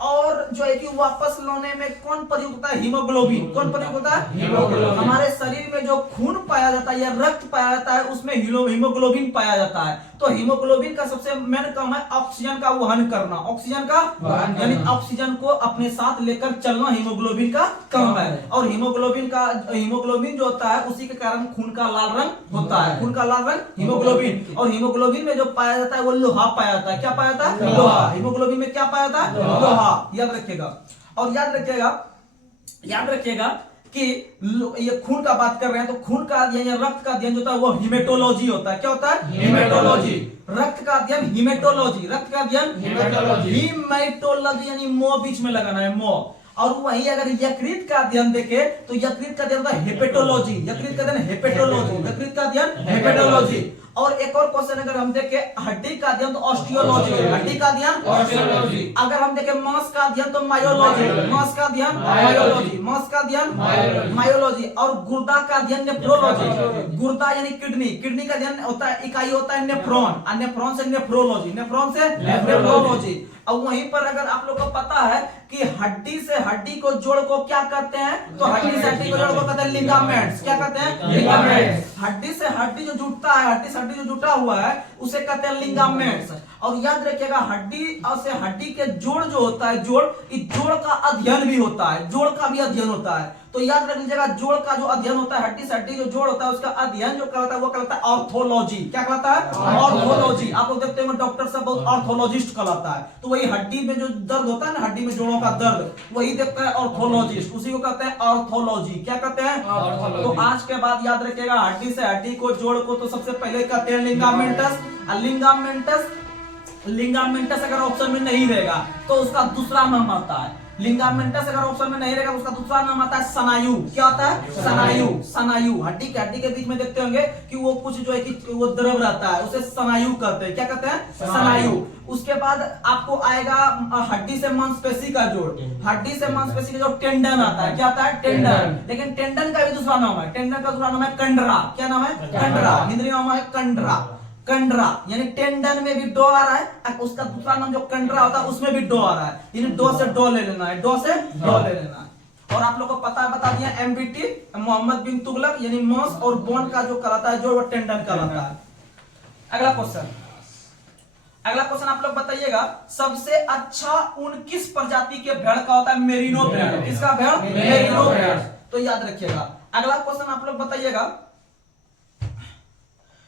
और जो है कि वापस लाने में कौन प्रयुक्त होता है? हीमोग्लोबिन। कौन प्रयुक्त होता है? हीमोग्लोबिन। हमारे शरीर में जो खून पाया जाता है या रक्त पाया जाता है उसमें हीमोग्लोबिन पाया जाता है। तो हीमोग्लोबिन का सबसे मेन काम है ऑक्सीजन का वहन करना, ऑक्सीजन का यानी ऑक्सीजन को अपने साथ लेकर चलना हीमोग्लोबिन का काम है। और हीमोग्लोबिन जो होता है उसी के कारण खून का लाल रंग होता है। खून का लाल रंग हीमोग्लोबिन। और हीमोग्लोबिन में जो पाया जाता है वो लोहा पाया जाता है। क्या पाया जाता है? लोहा। हीमोग्लोबिन में क्या पाया जाता है? लोहा। याद रखिएगा। और याद रखिएगा कि ये खून का बात कर रहे हैं तो खून का अध्ययन या रक्त का अध्ययन जो होता है वो हीमेटोलॉजी होता है। क्या होता है? हीमेटोलॉजी। रक्त का अध्ययन हीमेटोलॉजी। रक्त का अध्ययन हीमेटोलॉजी यानी मो बीच में लगाना है, मो। और वही अगर यकृत का अध्ययन देखे तो यकृत का अध्ययन होता है हेपेटोलॉजी। यकृत का अध्ययन हेपेटोलॉजी। यकृत का अध्ययन हेपेटोलॉजी। और एक और क्वेश्चन अगर हम देखें हड्डी का अध्ययन तो ऑस्टियोलॉजी। हड्डी का अध्ययन ऑस्टियोलॉजी। अगर हम देखें मांस का अध्ययन तो मायोलॉजी। मांस का अध्ययन मायोलॉजी। मांस का अध्ययन मायोलॉजी। और गुर्दा का अध्ययन नेफ्रोलॉजी। गुर्दा यानी किडनी। किडनी का अध्ययन होता है, इकाई होता है नेफ्रॉन। और नेफ्रॉन से नेफ्रोलॉजी। नेफ्रॉन से नेफ्रोलॉजी। और वहीं पर अगर आप लोग को पता है कि हड्डी से हड्डी को जोड़ को क्या कहते हैं तो हड्डी से हड्डी को जोड़ को कहते हैं लिगामेंट्स। क्या कहते हैं? लिगामेंट्स। हड्डी से हड्डी जो जुड़ता है, हड्डी से हड्डी जो जुटा हुआ है उसे कहते हैं लिगामेंट्स। और याद रखिएगा हड्डी और से हड्डी के जोड़ जो होता है, जोड़, इस जोड़ का अध्ययन भी होता है। जोड़ का भी अध्ययन होता है। तो याद रख लीजिएगा जोड़ का जो अध्ययन होता है, हड्डी से हड्डी जो जोड़ होता है उसका अध्ययन जो कहलाता है वो कहलाता है ऑर्थोलॉजी। क्या कहलाता है? ऑर्थोलॉजी। आप लोग देखते हैं डॉक्टर सब बहुत ऑर्थोलॉजिस्ट कहलाता है। तो वही हड्डी में जो दर्द होता है ना, हड्डी में जोड़ों का दर्द, वही देखता है ऑर्थोलॉजिस्ट, उसी को कहते हैं ऑर्थोलॉजी। क्या कहते हैं? तो आज के बाद याद रखिएगा हड्डी से हड्डी को जोड़ को तो सबसे पहले कहते हैं लिगामेंटस। लिगामेंटस अगर ऑप्शन में नहीं रहेगा तो उसका दूसरा नाम आता है लिगामेंटस। अगर ऑप्शन में नहीं रहेगा तो उसका दूसरा नाम आता है स्नायु। क्या होता है? स्नायु। स्नायु हड्डी के बीच में देखते होंगे कि वो कुछ जो है कि वो द्रव रहता है, उसे स्नायु कहते हैं। क्या कहते हैं? स्नायु। उसके बाद आपको आएगा हड्डी से मांसपेशी का जोड़। हड्डी से मांसपेशी का जोड़ टेंडन आता है। क्या आता है? टेंडन। लेकिन टेंडन का भी दूसरा नाम है। टेंडन का दूसरा नाम है कंडरा। क्या नाम है? कंडरा। हिंदी नाम है कंडरा। कंडरा यानी टेंडन में भी डो आ रहा है, उसका दूसरा नाम जो कंडरा होता है उसमें भी डो आ रहा है। यानी डो से डो ले लेना है, डो से डो ले लेना है। और आप लोग को पता बता दिया एमबीटी मोहम्मद बिन तुगलक यानी मांस और बोन का जो कहलाता है जो वो टेंडन कहलाता है। अगला क्वेश्चन आप लोग बताइएगा सबसे अच्छा ऊन किस प्रजाति के भेड़ का होता है? मेरिनो भेड़। किसका भेड़? मेरिनो भेड़। तो याद रखिएगा। अगला क्वेश्चन आप लोग बताइएगा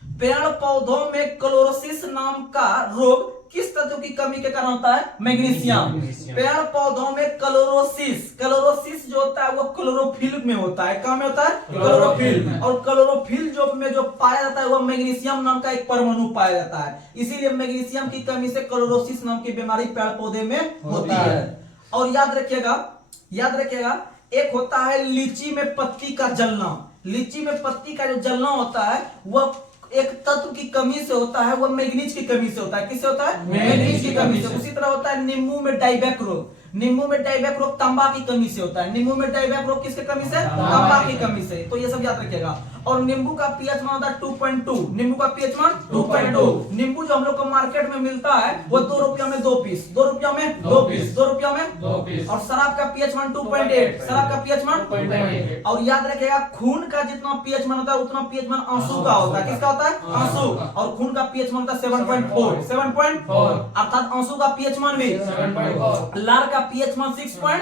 पेड़ पौधों में क्लोरोसिस नाम का रोग किस तत्व की कमी के कारण होता है? मैग्नीशियम। पेड़ पौधों में क्लोरोसिस जो होता है वो क्लोरोफिल में होता है। कहाँ में होता है? क्लोरोफिल। और क्लोरोफिल जो पाया जाता है वो मैग्नीशियम नाम का एक परमाणु पाया जाता है। इसीलिए मैग्नीशियम की कमी से क्लोरोसिस नाम की बीमारी पेड़ पौधे में होती है। और याद रखिएगा एक होता है लीची में पत्ती का जलना। लीची में पत्ती का जो जलना होता है वह एक तत्व की कमी से होता है, वह मैग्नीज की कमी से होता है। किससे होता है? मैग्नीज की कमी से। उसी तरह होता है नींबू में डाइबैक रोग। नींबू में डाइबैक रोग तांबा की कमी से होता है। नींबू में डाइबैक रोग किसके कमी से? तांबा की कमी से। तो ये सब याद रखिएगा। और नींबू का पीएच मान होता है 2.2। नींबू का पीएच मान 2.2। नींबू जो हम लोग को मार्केट में मिलता है वो 2 रुपया में 2 पीस, 2 रुपया में 2 पीस, 2 रुपया में 2 पीस। और शराब का पीएच मान 2.8। शराब का पीएच मान 2.8। और याद रखिएगा खून का जितना पीएच मान होता है उतना पीएच मान आंसू का होता है। किसका होता है? आंसू। और खून का पीएच मान होता है 7.4। 7.4 अर्थात आंसू का पीएच मान भी 7.4। लार का पीएच मान 6.5।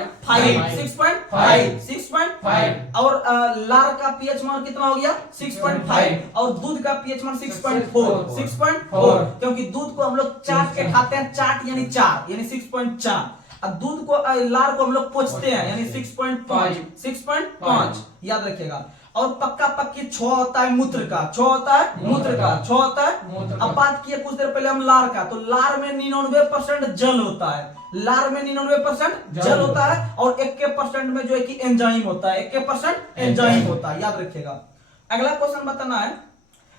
6.5 और लार का पीएच मान कितना हो गया? 6.5। और दूध का पीएच मान 6.4 क्योंकि दूध को हम लोग चाट के खाते हैं। चाट यानी 4 यानी 6.4। अब दूध को लार को हम लोग पोंछते हैं यानी 6.5। याद रखिएगा। और पक्का पक्की 6 होता है मूत्र का। 6 होता है मूत्र का। 6 होता है। अब बात किए कुछ देर पहले हम लार का, तो लार में 99% जल होता है। लार में 99% जल होता है और 1% में जो है कि एंजाइम होता है। 1% एंजाइम होता है। याद रखिएगा। अगला क्वेश्चन बताना है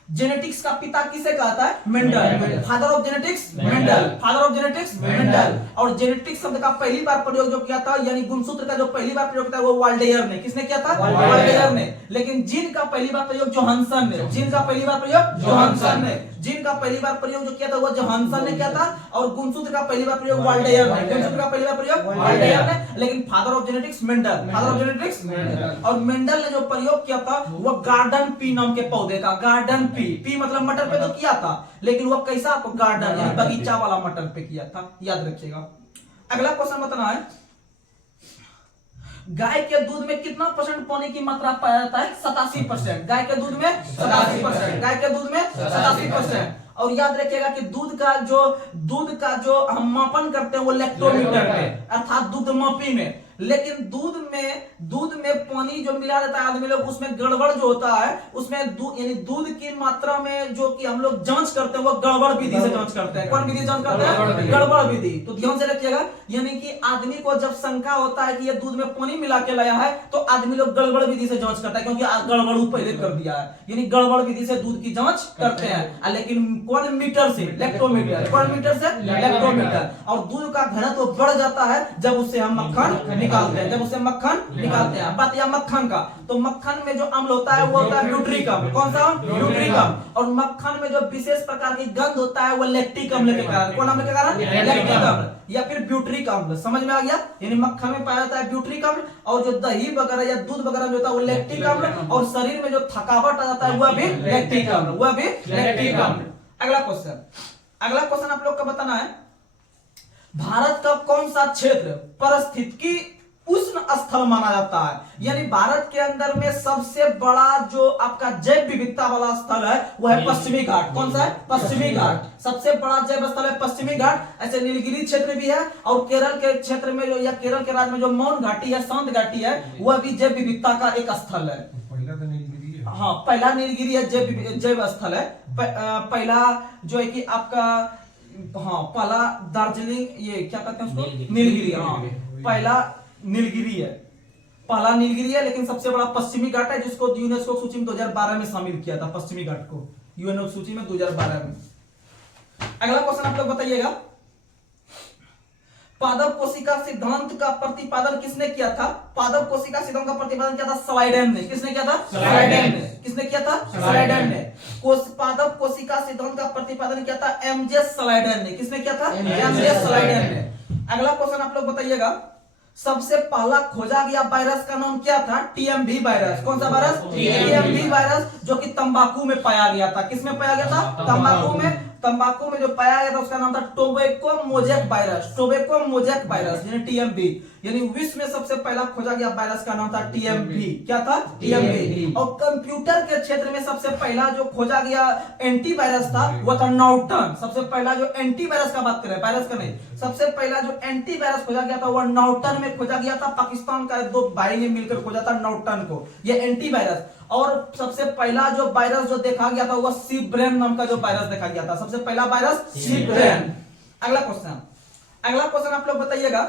जेनेटिक्स का पिता किसे कहता है? Mendel. Father of genetics Mendel. Father of genetics Mendel. और जेनेटिक्स शब्द का पहली बार प्रयोग जो किया था यानी गुणसूत्र का जो पहली बार प्रयोग किया वो वाल्डेयर ने। किसने किया था? वाल्डेयर ने। लेकिन जीन का पहली बार प्रयोग जोहानसन ने। जीन का पहली बार प्रयोग जोहानसन ने। जिन का पहली बार प्रयोग जो किया था वो जोहानसन ने किया था, और गुणसूत्र का पहली बार प्रयोग वाल्डेयर ने, गुणसूत्र का पहली बार प्रयोग वाल्डेयर ने, लेकिन father of genetics Mendel, father of genetics Mendel. और मेंडल ने जो प्रयोग किया था वो गार्डन पी नाम के पौधे का, गार्डन पी मतलब मटर पे तो किया था, लेकिन वो कैसा गार्डन यानी बगीचा वाला मटर पे किया था, याद रखिएगा। अगला क्वेश्चन बताना है, गाय के दूध में कितना परसेंट पानी की मात्रा पाया जाता है? 87%। गाय के दूध में 87%, गाय के दूध में 87%। और याद रखिएगा कि दूध का जो हम मापन करते हैं वो लैक्टोमीटर में, अर्थात दूध मापी में, लेकिन दूध में पानी जो मिला देता है आदमी लोग, उसमें गड़बड़ जो होता है, उसमें यानी दूध की मात्रा में जो कि हम लोग जांच करते हैं वो गड़बड़ विधि से जांच करते हैं। कौन विधि जांच करते हैं? गड़बड़ विधि। तो ध्यान से रखिएगा, यानी कि आदमी को जब शंका होता है कि ये दूध में पानी मिला के लाया है तो आदमी लोग गड़बड़ विधि से जांच करता है, क्योंकि गड़बड़ पहले कर दिया है, यानी गड़बड़ विधि से दूध की जांच करते हैं। लेकिन कौन मीटर से? लैक्टोमीटर। कौन मीटर से? लैक्टोमीटर। और दूध का घनत्व बढ़ जाता है जब उससे हम मक्खन निकालते हैं, जब उससे मक्खन निकालते हैं। बात या मक्खन का, तो मक्खन में जो अम्ल होता है वो होता है ब्यूटरिक अम्ल। कौन सा? ब्यूटरिक अम्ल। और मक्खन में जो विशेष प्रकार की गंध होता है वो लैक्टिक अम्ल के कारण। कौन अम्ल के कारण? लैक्टिक अम्ल या फिर ब्यूटरिक अम्ल। समझ में आ गया? यानी मक्खन में पाया जाता है ब्यूटरिक अम्ल, और जो दही वगैरह या दूध वगैरह में होता है वो लैक्टिक अम्ल, और शरीर में जो थकावट आ जाता है वह भी लैक्टिक अम्ल, वह भी लैक्टिक अम्ल। अगला क्वेश्चन आप लोग का बताना है, भारत का कौन सा क्षेत्र पारिस्थितिकी उष्ण स्थल माना जाता है? यानी भारत के अंदर में सबसे बड़ा जो आपका जैव विविधता वाला स्थल है वो है पश्चिमी घाट। कौन सा है? पश्चिमी घाट। सबसे बड़ा जैव स्थल है पश्चिमी घाट। ऐसे नीलगिरी क्षेत्र भी है, और केरल के क्षेत्र में जो, या केरल के राज्य में जो मौन घाटी है, शांत घाटी है, वह भी जैव विविधता का एक स्थल है। हाँ, पहला नीलगिरी है, जैव स्थल है। पहला जो है कि आपका, हाँ, पहला दार्जिलिंग, ये क्या कहते हैं उसको? नीलगिरी। हाँ, पहला नीलगिरी है, पहला नीलगिरी है, लेकिन सबसे बड़ा पश्चिमी घाट है, जिसको यूनेस्को सूची में 2012 में शामिल किया था, पश्चिमी घाट को यूनेस्को सूची में 2012 में। अगला क्वेश्चन आप लोग बताइएगा, पादप कोशिका सिद्धांत का प्रतिपादन किसने किया था? पादप कोशिका सिद्धांत का प्रतिपादन किया था स्लाइडेन ने। किसने किया था? स्लाइडेन ने। किसने किया था? स्लाइडेन ने। पादप कोशिका सिद्धांत का प्रतिपादन किया था एमजे स्लाइडेन ने। किसने किया था? एमजे स्लाइडेन ने। अगला क्वेश्चन आप लोग बताइएगा, सबसे पहला खोजा गया वायरस का नाम क्या था? TMV virus. कौन सा वायरस? टीएमवी वायरस, जो कि तंबाकू में पाया गया था। किसमें पाया गया था? तंबाकू में जो पाया गया था उसका नाम था tobacco mosaic virus. Tobacco mosaic virus यानी टीएमवी, यानी विश्व में सबसे पहला खोजा गया वायरस का नाम था टीएमवी। क्या था? टीएमवी। और कंप्यूटर के क्षेत्र में सबसे पहला जो खोजा गया एंटीवायरस था वो था नॉर्टन। सबसे पहला जो एंटीवायरस का बात करें, वायरस का नहीं, सबसे पहला जो एंटीवायरस खोजा गया था वो नॉर्टन में खोजा गया था। पाकिस्तान का दो भाई ने मिलकर खोजा था नॉर्टन को, ये एंटीवायरस। और सबसे पहला जो वायरस जो देखा गया था वो सीब्रेन नाम का जो वायरस देखा गया था, सबसे पहला वायरस सीब्रेन। अगला क्वेश्चन आप लोग बताइएगा,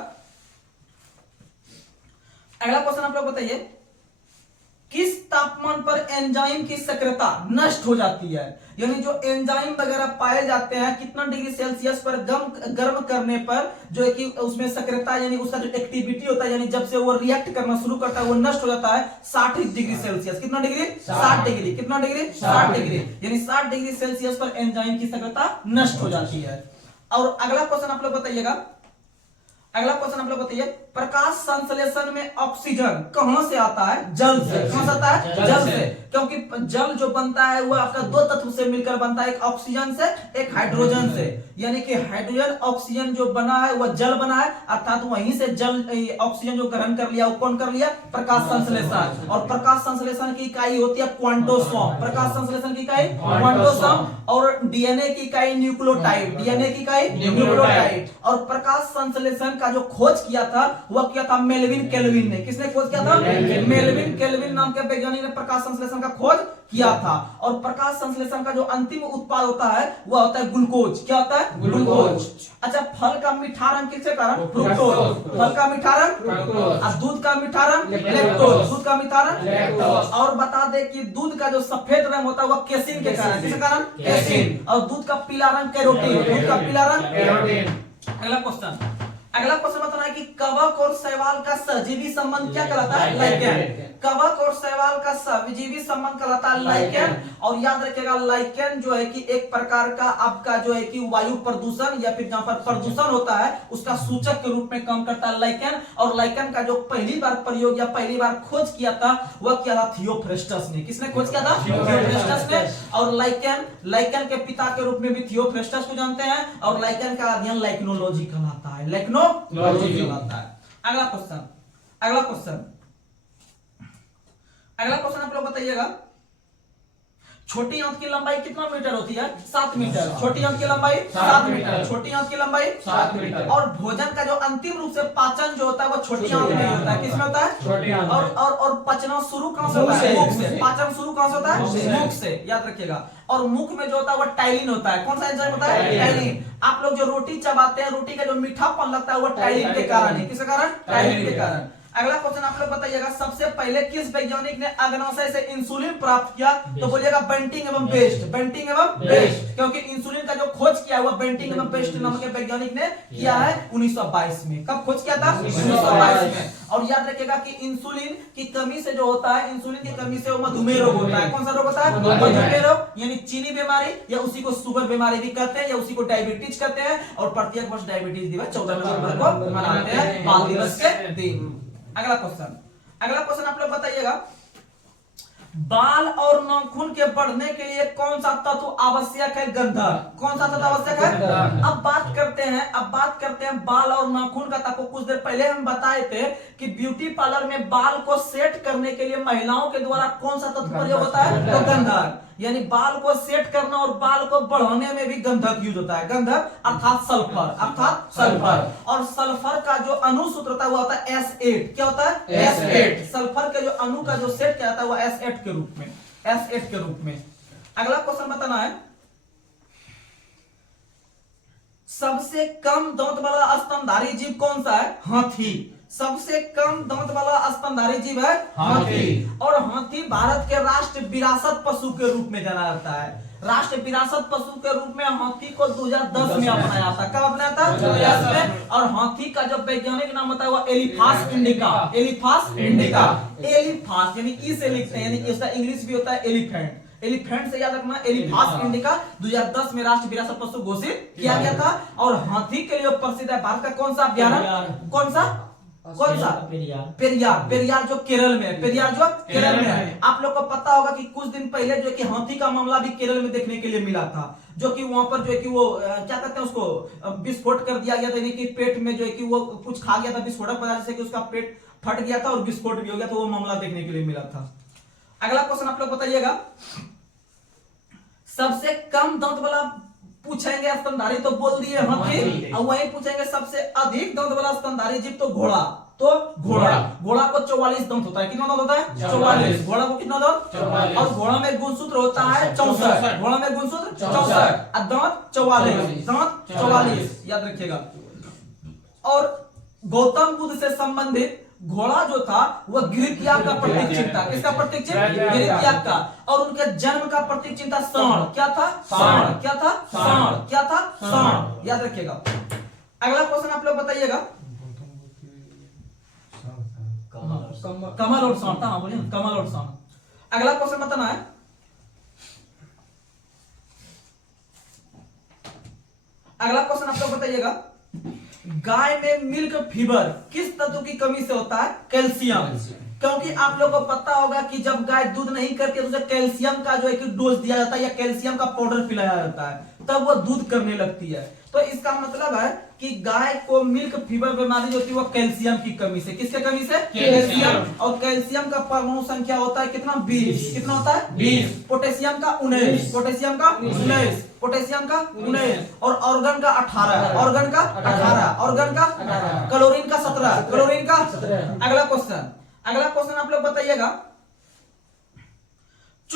किस तापमान पर एंजाइम की सक्रियता नष्ट हो जाती है? यानी जो एंजाइम वगैरह पाए जाते हैं, कितना डिग्री सेल्सियस पर गर्म करने पर जो है कि उसमें सक्रियता यानी उसका जो एक्टिविटी होता है, यानी जब से वो रिएक्ट करना शुरू करता है वो नष्ट हो जाता है 60 डिग्री सेल्सियस। कितना डिग्री? 60 डिग्री। कितना डिग्री? 60 डिग्री। यानी 60 डिग्री सेल्सियस पर एंजाइम की सक्रियता नष्ट हो जाती है। और अगला क्वेश्चन आप लोग बताइएगा, प्रकाश संश्लेषण में ऑक्सीजन कहां से आता है? जल से। कहां से आता है? जल से। क्योंकि जल जो बनता है वो आपका दो तत्व से मिलकर बनता है, एक ऑक्सीजन से, एक हाइड्रोजन से। यानी कि हाइड्रोजन ऑक्सीजन जो बना है वो जल बना है, अर्थात वहीं से जल ऑक्सीजन जो ग्रहण कर लिया वो कौन कर लिया? प्रकाश संश्लेषण। और प्रकाश संश्लेषण की इकाई होती है क्वांटोसोम। प्रकाश संश्लेषण की इकाई क्वांटोसोम। और डीएनए की इकाई न्यूक्लियोटाइड। डीएनए की इकाई न्यूक्लियोटाइड। और प्रकाश संश्लेषण का जो खोज किया था वह किया था मेलविन केल्विन ने। किसने खोज किया था? मेलविन केल्विन नाम के वैज्ञानिक ने प्रकाश संश्लेषण का खोज किया था। और प्रकाश संश्लेषण का जो अंतिम उत्पाद होता है वह होता है ग्लूकोज। क्या होता है? ग्लूकोज। अच्छा, फल का मीठा रंग किसके कारण? फ्रुक्टोज। फल का मीठा रंग और दूध का मीठा रंग लैक्टोज। दूध का मीठा रंग लैक्टोज। और बता दे कि दूध का जो सफेद रंग होता है वह केसिन के कारण। किसके कारण? केसिन। और दूध का पीला रंग कैरोटीन। दूध का पीला रंग कैरोटीन। अगला क्वेश्चन, अगला क्वेश्चन बताना है कि कवक और शैवाल का सहजीवी संबंध क्या कहलाता है? लाइकेन। कवक और शैवाल का सहजीवी संबंध कहलाता है लाइकेन। और याद रखिएगा लाइकेन जो है कि एक प्रकार का आपका जो है कि वायु प्रदूषण या फिर जहां पर प्रदूषण होता है उसका सूचक के रूप में काम करता है लाइकेन। और लाइकेन का जो पहली बार प्रयोग या पहली बार खोज किया था वह किया था थियोफ्रेस्टस ने। किसने खोज किया था? थियोफ्रेस्टस ने। और लाइकेन के पिता के रूप में भी थियोफ्रेस्टस को जानते हैं। और लाइकेन का अध्ययन लाइकेनोलॉजी कहलाता है। लाइकेनोलॉजी कहलाता है। अगला क्वेश्चन आप लोग बताइएगा, छोटी आंत की लंबाई कितना मीटर होती है? 7 मीटर। छोटी आंत की लंबाई 7 मीटर। छोटी आंत की लंबाई 7 मीटर। और भोजन का जो अंतिम रूप से पाचन जो होता है वो छोटी आंत में होता है। किसमें होता है? छोटी आंत। और पचना शुरू कहां से होता है? मुख से। पाचन शुरू कहां से होता है? मुख से। याद रखिएगा। और मुख में जो होता है वो टाइलिन होता है। कौन सा एंजाइम होता है? टाइलिन। आप लोग जो रोटी चबाते हैं, रोटी का जो मीठापन लगता है वो टाइलिन के कारण है। किसके कारण? टाइलिन के कारण। अगला क्वेश्चन आप लोग बताइएगा, सबसे पहले किस वैज्ञानिक ने अग्नाशय से इंसुलिन प्राप्त किया? तो बोलिएगा बेंटिंग एवं बेस्ट। बेंटिंग एवं बेस्ट, क्योंकि इंसुलिन का जो खोज किया हुआ बेंटिंग एवं बेस्ट नाम के वैज्ञानिक ने किया है 1922 में। कब खोज किया था? 1922 में। और याद रखिएगा कि इंसुलिन की कमी से जो होता है, इंसुलिन की कमी से वो मधुमेह रोग होता है। कौन सा रोग होता है? मधुमेह रोग, यानी चीनी बीमारी, या उसी को शुगर बीमारी भी कहते हैं, या उसी को डायबिटीज कहते हैं। और प्रत्येक वर्ष डायबिटीज दिवस 14 नवंबर को मनाते हैं, बाल दिवस के दिन। अगला क्वेश्चन आप लोग बताइएगा, बाल और नाखून के बढ़ने के लिए कौन सा तत्व आवश्यक है? गंधक। कौन सा तत्व आवश्यक है? अब बात करते हैं बाल और नाखून का। आपको कुछ देर पहले हम बताए थे कि ब्यूटी पार्लर में बाल को सेट करने के लिए महिलाओं के द्वारा कौन सा तत्व प्रयोग होता है? तो गंधक। यानी बाल को सेट करना और बाल को बढ़ाने में भी गंधक यूज होता है। गंधक अर्थात सल्फर। और सल्फर का जो अणु सूत्र होता है वो होता है S8। क्या होता है? S8। सल्फर के जो अणु का जो सेट क्या होता है वो S8 के रूप में। अगला क्वेश्चन बताना है, सबसे कम दांत वाला स्तनधारी जीव कौन सा है? हाथी। सबसे कम दांत वाला स्तनधारी जीव है हाथी। और हाथी भारत के राष्ट्रीय विरासत पशु के रूप में जाना जाता है। राष्ट्रीय विरासत पशु के रूप में हाथी को 2010 में अपनाया था। कब अपनाया था? 2010 में। और हाथी का जो वैज्ञानिक नाम होता है वो एलिफास इंडिका। एलिफास यानी ई से लिखते हैं, यानी इसका इंग्लिश भी होता है एलिफेंट। एलिफेंट से याद रखना, एलिफास इंडिका 2010 में राष्ट्रीय विरासत पशु घोषित किया गया था। और हाथी के लिए प्रसिद्ध है भारत का कौन सा अभ्यारण्य? कौन सा? पेरियार जो केरल में है। आप लोग को पता होगा कि कुछ दिन पहले जो कि हाथी का मामला भी केरल में देखने के लिए मिला था, जो कि वहां पर जो है कि वो क्या कहते हैं उसको विस्फोट कर दिया गया था, यानी कि पेट में जो है कि वो कुछ खा गया था विस्फोटक पदार्थ से कि उसका पेट फट गया था और विस्फोट भी हो गया था। वो मामला देखने के लिए मिला था। अगला क्वेश्चन आप लोग बताइएगा, सबसे कम दांत वाला पूछेंगे स्तनधारी तो बोल दिए हाथी। और वही पूछेंगे सबसे अधिक दांत वाला स्तनधारी जीव तो घोड़ा। घोड़ा को 44 दांत होता है। कितना दांत होता है? 44। घोड़ा को कितना दांत? 44। और घोड़ा में गुणसूत्र होता है 64। घोड़ा में गुणसूत्र 64, दांत 44। याद रखिएगा। और गौतम बुद्ध से संबंधित घोड़ा जो था वह गृहत्याग का प्रतीक चिन्ह था। किसका प्रतीक चिन्ह? गृहत्याग का। और उनके जन्म का प्रतीक चिन्ह था सांड। क्या था? सांड। याद रखिएगा। अगला क्वेश्चन आप लोग बताइएगा, कमल और सांड। हाँ बोलिए, कमल और सांड। अगला क्वेश्चन बताना है, अगला क्वेश्चन आप लोग बताइएगा, गाय में मिल्क फीवर किस तत्व की कमी से होता है? कैल्शियम। क्योंकि आप लोगों को पता होगा कि जब गाय दूध नहीं करती है तो उसे कैल्शियम का जो है कि डोज दिया जाता है या कैल्शियम का पाउडर पिलाया जाता है, तब वो दूध करने लगती है। तो इसका मतलब है कि गाय को मिल्क फीवर बीमारी जो होती है वो कैल्शियम की कमी से। किसके कमी से? कैल्शियम। और कैल्शियम का परमाणु संख्या होता है कितना? 20। कितना होता है? 20। पोटेशियम का 19। पोटेशियम का 19। और ऑर्गन का 18। ऑर्गन का क्लोरीन का 17। अगला क्वेश्चन आप लोग बताइएगा,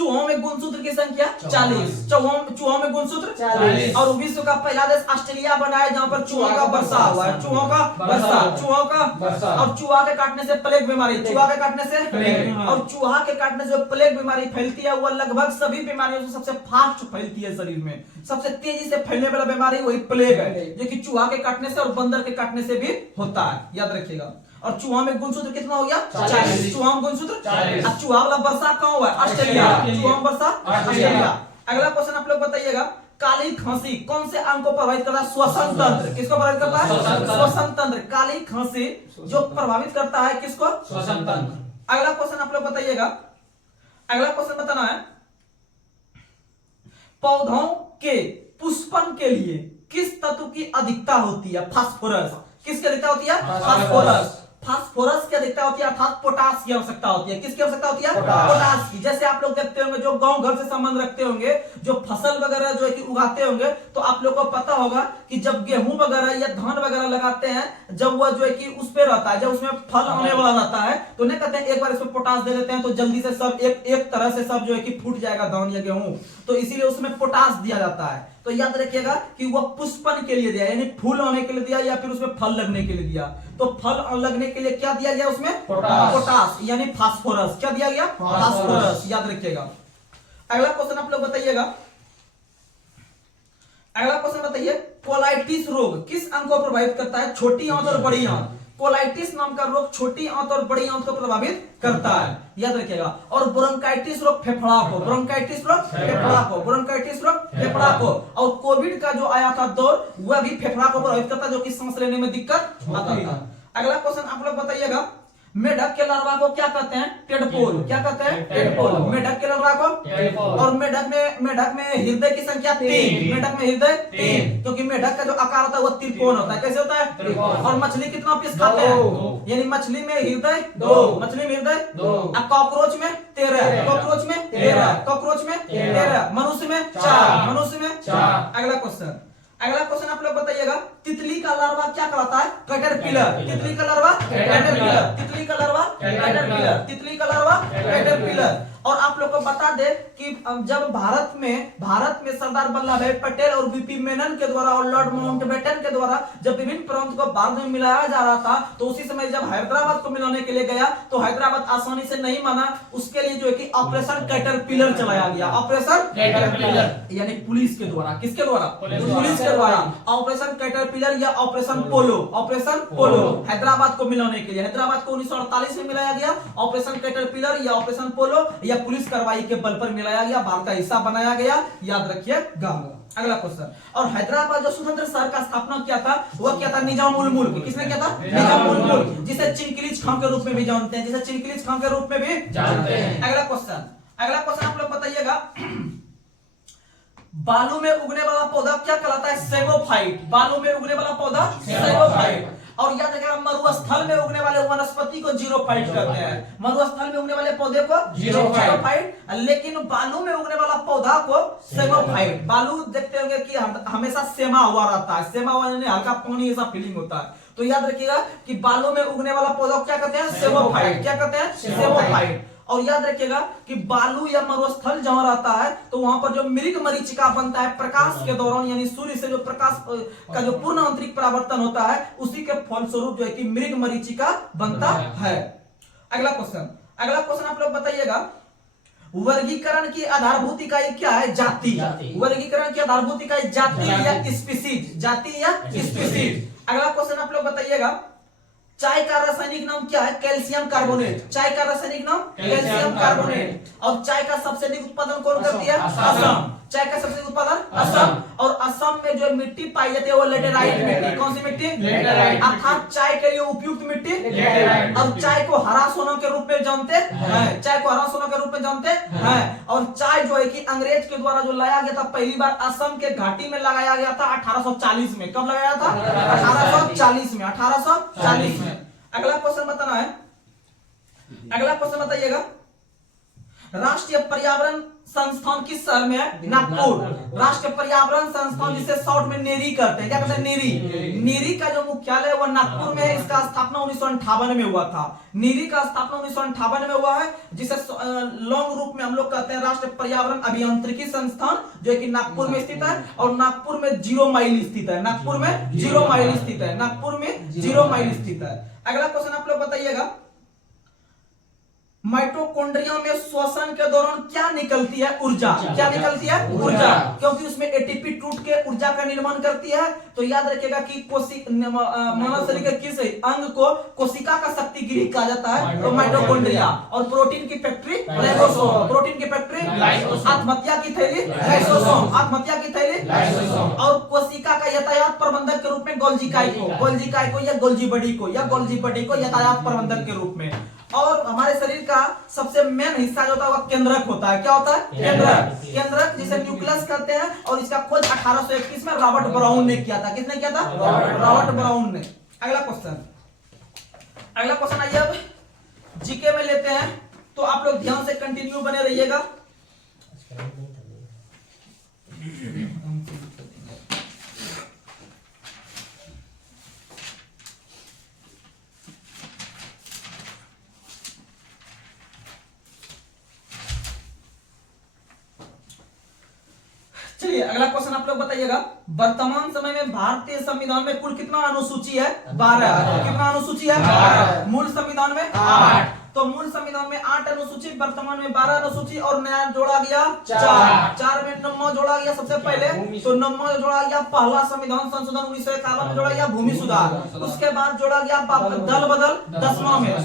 चूहों में गुणसूत्र की संख्या 40, चूहों में गुणसूत्र 40। और विश्व का पहला देश ऑस्ट्रेलिया बना है जहां पर चूहों का वर्षा हुआ है, चूहों का वर्षा। और चूहा के काटने से प्लेग बीमारी, चूहा के काटने से और चूहा के काटने से प्लेग बीमारी फैलती है, वो लगभग सभी बीमारियों से सबसे फास्ट फैलती है शरीर में। सबसे तेजी से फैलने वाला बीमारी वही प्लेग है, जो कि चूहा के काटने से और बंदर के काटने से भी होता है, याद रखिएगा। और चूहा में गुणसूत्र कितना हो गया 40, चूहा में गुणसूत्र 40। चूहा वाला वर्षा कहाँ हुआ है ऑस्ट्रेलिया, चूहा वर्षा ऑस्ट्रेलिया। अगला क्वेश्चन आप लोग बताइएगा, काली खांसी कौन से अंग को प्रभावित करता है? श्वसन तंत्र। किसको प्रभावित करता है? श्वसन तंत्र। काली खांसी जो प्रभावित करता है किसको? श्वसन तंत्र। अगला क्वेश्चन आप लोग बताइएगा, अगला क्वेश्चन बताना है, पौधों के पुष्पन के लिए किस तत्व की अधिकता होती है? फास्फोरस। किसकी अधिकता होती है? फास्फोरस। फास्फोरस की अधिकता होती है, अर्थात पोटास की आवश्यकता होती है। किसकी आवश्यकता होती है? पोटास की। जैसे आप लोग देखते होंगे जो गांव घर से संबंध रखते होंगे, जो फसल वगैरह जो है कि उगाते होंगे, तो आप लोग को पता होगा कि जब गेहूं वगैरह या धान वगैरह लगाते हैं, जब वह जो है कि उस पे रहता है, जब उसमें फल आने वाला रहता है, तो नहीं कहते हैं एक बार इसमें पोटास दे देते हैं तो जल्दी से सब एक तरह से सब जो है कि फूट जाएगा धान या गेहूं, तो इसीलिए उसमें पोटास दिया जाता है। तो याद रखिएगा कि वह पुष्पन के लिए दिया, यानी फूल होने के लिए दिया या फिर उसमें फल लगने के लिए दिया। तो फल लगने के लिए क्या दिया गया उसमें? पोटास यानी फास्फोरस। क्या दिया गया? फास्फोरस, याद रखिएगा। अगला क्वेश्चन आप लोग बताइएगा, अगला क्वेश्चन बताइए, कोलाइटिस रोग किस अंग को प्रभावित करता है? छोटी आंत और बड़ी आंत। कोलाइटिस नाम का रोग छोटी आंत और बड़ी आंत को प्रभावित करता है, याद रखिएगा। और ब्रोंकाइटिस रोग फेफड़ा को, ब्रोंकाइटिस रोग फेफड़ा को, ब्रोंकाइटिस रोग फेफड़ा को। और कोविड का जो आया था दौर, वह भी फेफड़ा को प्रभावित करता है, जो कि सांस लेने में दिक्कत आता था। अगला क्वेश्चन आप लोग बताइएगा, मेढक के लार्वा को क्या कहते हैं? टेडपोल। क्या कहते हैं? टेडपोल। मेढक के लार्वा को। और मेढक में हृदय की संख्या 3, मेढक में हृदय 3, क्योंकि मेढक का जो आकार होता है वो त्रिकोण होता है। कैसे होता है? और मछली कितना पीस खाते हैं? यानी मछली में हृदय 2, मछली में हृदय 2। कॉकरोच में 13, कॉकरोच में 13, कॉकरोच में 13, मनुष्य में 4, मनुष्य में 4। अगला क्वेश्चन, अगला क्वेश्चन आप लोग बताइएगा, तितली का लार्वा क्या कहलाता है? कैटरपिलर। तितली का लार्वा कैटरपिलर, तितली का लार्वा कैटरपिलर, तितली का लार्वा कैटरपिलर। और आप लोग को बता दे कि जब भारत में सरदार वल्लभ भाई पटेल और वीपी मेनन के द्वारा और लॉर्ड माउंटबेटन के द्वारा जब विभिन्न प्रांत को भारत में मिलाया जा रहा था, तो उसी समय जब हैदराबाद को मिलाने के लिए गया तो हैदराबाद आसानी से नहीं माना। उसके लिए जो है कि ऑपरेशन कैटरपिलर चलाया गया, ऑपरेशन कैटरपिलर, यानी पुलिस के द्वारा। किसके द्वारा? पुलिस के द्वारा। ऑपरेशन कैटरपिलर या ऑपरेशन पोलो, ऑपरेशन पोलो हैदराबाद को मिलाने के लिए। हैदराबाद को 1948 में मिलाया गया। ऑपरेशन कैटरपिलर या ऑपरेशन पोलो या पुलिस कार्रवाई के बल पर मिलाया गया, भारत का हिस्सा बनाया गया, याद रखिएगा। अगला क्वेश्चन, और हैदराबाद जो स्वतंत्र शहर का स्थापना किया था वह क्या था? निजामुल मुल्क। किसने किया था? निजामुल मुल्क, जिसे चिनकिलीज खां के रूप में भी जानते हैं, जिसे चिनकिलीज खां के रूप में भी जानते हैं। अगला क्वेश्चन, अगला क्वेश्चन आप लोग बताइएगा, बालू में उगने वाला पौधा क्या कहलाता है? सेगोफाइट। बालू में उगने वाला पौधा सेगोफाइट। और याद रखिएगा, मरुस्थल में उगने वाले वनस्पति को जीरोफाइट कहते हैं। मरुस्थल में उगने वाले पौधे को जीरोफाइट, लेकिन बालू में उगने वाला पौधा को सेगोफाइट। बालू देखते होंगे कि हमेशा सेमा हुआ रहता है, सेमा हुआ यानी हल्का पानी ऐसा फीलिंग होता है। तो याद रखिएगा कि बालू में उगने वाला पौधा क्या कहते हैं? सेगोफाइट। क्या कहते हैं? सेगोफाइट। और याद रखिएगा कि बालू या मरुस्थल जहां रहता है तो वहां पर जो मृग मरीचिका बनता है प्रकाश के दौरान, यानी सूर्य से जो प्रकाश का जो पूर्ण आंतरिक परावर्तन होता है, उसी के फलस्वरूप जो है कि मृग मरीचिका बनता है। अगला क्वेश्चन, अगला क्वेश्चन आप लोग बताइएगा, वर्गीकरण की आधारभूत इकाई क्या है? जाति। वर्गीकरण की आधारभूत इकाई जाति या स्पीसीज, जाति या स्पीसीज। अगला क्वेश्चन आप लोग बताइएगा, चाय का रासायनिक नाम क्या है? Calcium carbonate. चाय का रासायनिक नाम कैल्शियम कार्बोनेट। और चाय का सबसे अधिक उत्पादन कौन करती है? असम। चाय का सबसे अधिक उत्पादन असम। और असम में जो मिट्टी पाई जाती है वो लेटेराइट मिट्टी। कौन सी मिट्टी? लेटेराइट। अर्थात चाय के लिए उपयुक्त मिट्टी लेटेराइट। और चाय को हरा सोना के रूप में जानते हैं, चाय को हरा सोना के रूप में जानते हैं। और चाय जो है कि अंग्रेज के द्वारा जो लाया गया था, पहली बार असम के घाटी में लगाया गया था 1840 में। कब लगाया था? 1840 में, 1840 में। अगला क्वेश्चन बताना है, अगला क्वेश्चन बताइएगा, राष्ट्रीय पर्यावरण संस्थान किस शहर में है? नागपुर। राष्ट्रीय पर्यावरण संस्थान जिसे शॉर्ट में नेरी करते हैं, क्या कहते हैं? नेरी। नेरी का जो मुख्यालय है वो नागपुर में है। इसका स्थापना 1958 में हुआ था। नेरी का स्थापना 1958 में हुआ है, जिसे लॉन्ग रूप में हम लोग कहते हैं राष्ट्रीय पर्यावरण अभियांत्रिकी संस्थान, जो कि नागपुर में स्थित है। और नागपुर में 0 माइल स्थित है। नागपुर में 0 माइल स्थित है। नागपुर में 0 माइल स्थित है। अगला क्वेश्चन आप लोग बताइएगा, माइटोकॉन्ड्रिया में श्वसन के दौरान क्या निकलती है? ऊर्जा। क्या निकलती है? ऊर्जा, क्योंकि उसमें एटीपी टूट के ऊर्जा का निर्माण करती है। तो याद रखिएगा कि मानव शरीर के किस अंग को कोशिका का शक्ति गृह कहा जाता है? तो माइटोकॉन्ड्रिया। और प्रोटीन की फैक्ट्री लाइसोसोम। प्रोटीन की फैक्ट्री आत्महत्या की थैली लाइसोसोम। आत्महत्या की थैली लाइसोसोम। और कोशिका का यातायात प्रबंधक के रूप में गोल्जी काई को या गोल्जी बॉडी को यातायात प्रबंधक के रूप में। और हमारे शरीर का सबसे मेन हिस्सा जो होता है वह केंद्रक होता है। क्या होता है? केंद्रक। केंद्रक जिसे न्यूक्लियस कहते हैं। और इसका खोज 1821 में रॉबर्ट ब्राउन ने किया था। किसने किया था? रॉबर्ट ब्राउन ने। अगला क्वेश्चन आइए अब जीके में लेते हैं, तो आप लोग ध्यान से कंटिन्यू बने रहिएगा। चलिए अगला क्वेश्चन आप लोग बताइएगा, वर्तमान समय में भारतीय संविधान में कुल कितना अनुसूची है? 12। कितना अनुसूची है? मूल संविधान में 8। तो मूल संविधान में 8 अनुसूची, वर्तमान में 12 अनुसूची, और नया जोड़ा गया 4 में नम्मा जोड़ा गया सबसे पहले। तो नम्मा जोड़ा गया पहला संविधान संशोधन 1951 में जोड़ा गया भूमि सुधार। उसके बाद जोड़ा गया दल बदल 10वां में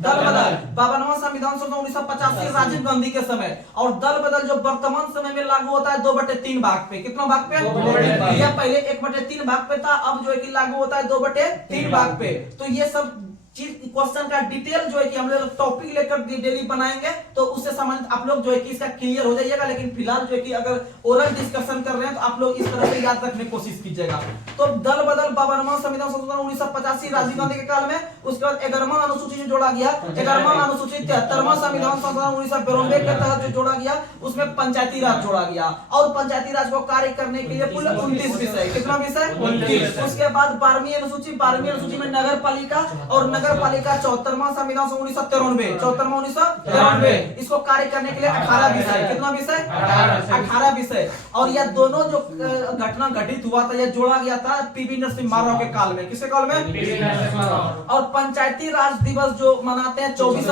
दल बदल। 52वां संविधान संशोधन 1985 राजीव गांधी के समय। और दल बदल जो वर्तमान समय में लागू होता है 2/3 भाग पे। कितना भाग पे? 2/3। यह पहले 1/3 भाग पे था, अब जो है कि लागू होता है 2/3 भाग पे। तो ये सब चीज क्वेश्चन का डिटेल जो है कि हम लोग टॉपिक लेकर डेली बनाएंगे, तो उससे संबंधित आप लोग जो है कि इसका क्लियर हो जाइएगा। लेकिन फिलहाल जो है कि अगर ओरल डिस्कशन कर रहे हैं तो आप लोग इस तरह से याद रखने की कोशिश कीजिएगा। तो दल बदल 52वां संविधान संशोधन 1985 राजीव गांधी के काल में। उसके बाद 11वां अनुसूची जो जोड़ा गया, 11वां अनुसूची 73वां संविधान संशोधन 1992 के तहत जो जोड़ा गया, उसमें पंचायती राज जोड़ा गया। और पंचायती राज को कार्य करने के लिए कुल 29 विषय। कितना विषय? 29। उसके बाद 12वीं अनुसूची में नगर पालिका और नगर पालिका 74वां संविधान 1993 इसको कार्य करने के लिए 18 विषय। कितना विषय? 18 विषय। और यह दोनों जो घटना घटित हुआ था, यह जोड़ा गया था पीवी नरसिम्हा राव के काल में। किसके काल में? और पंचायती राज दिवस जो मनाते हैं 24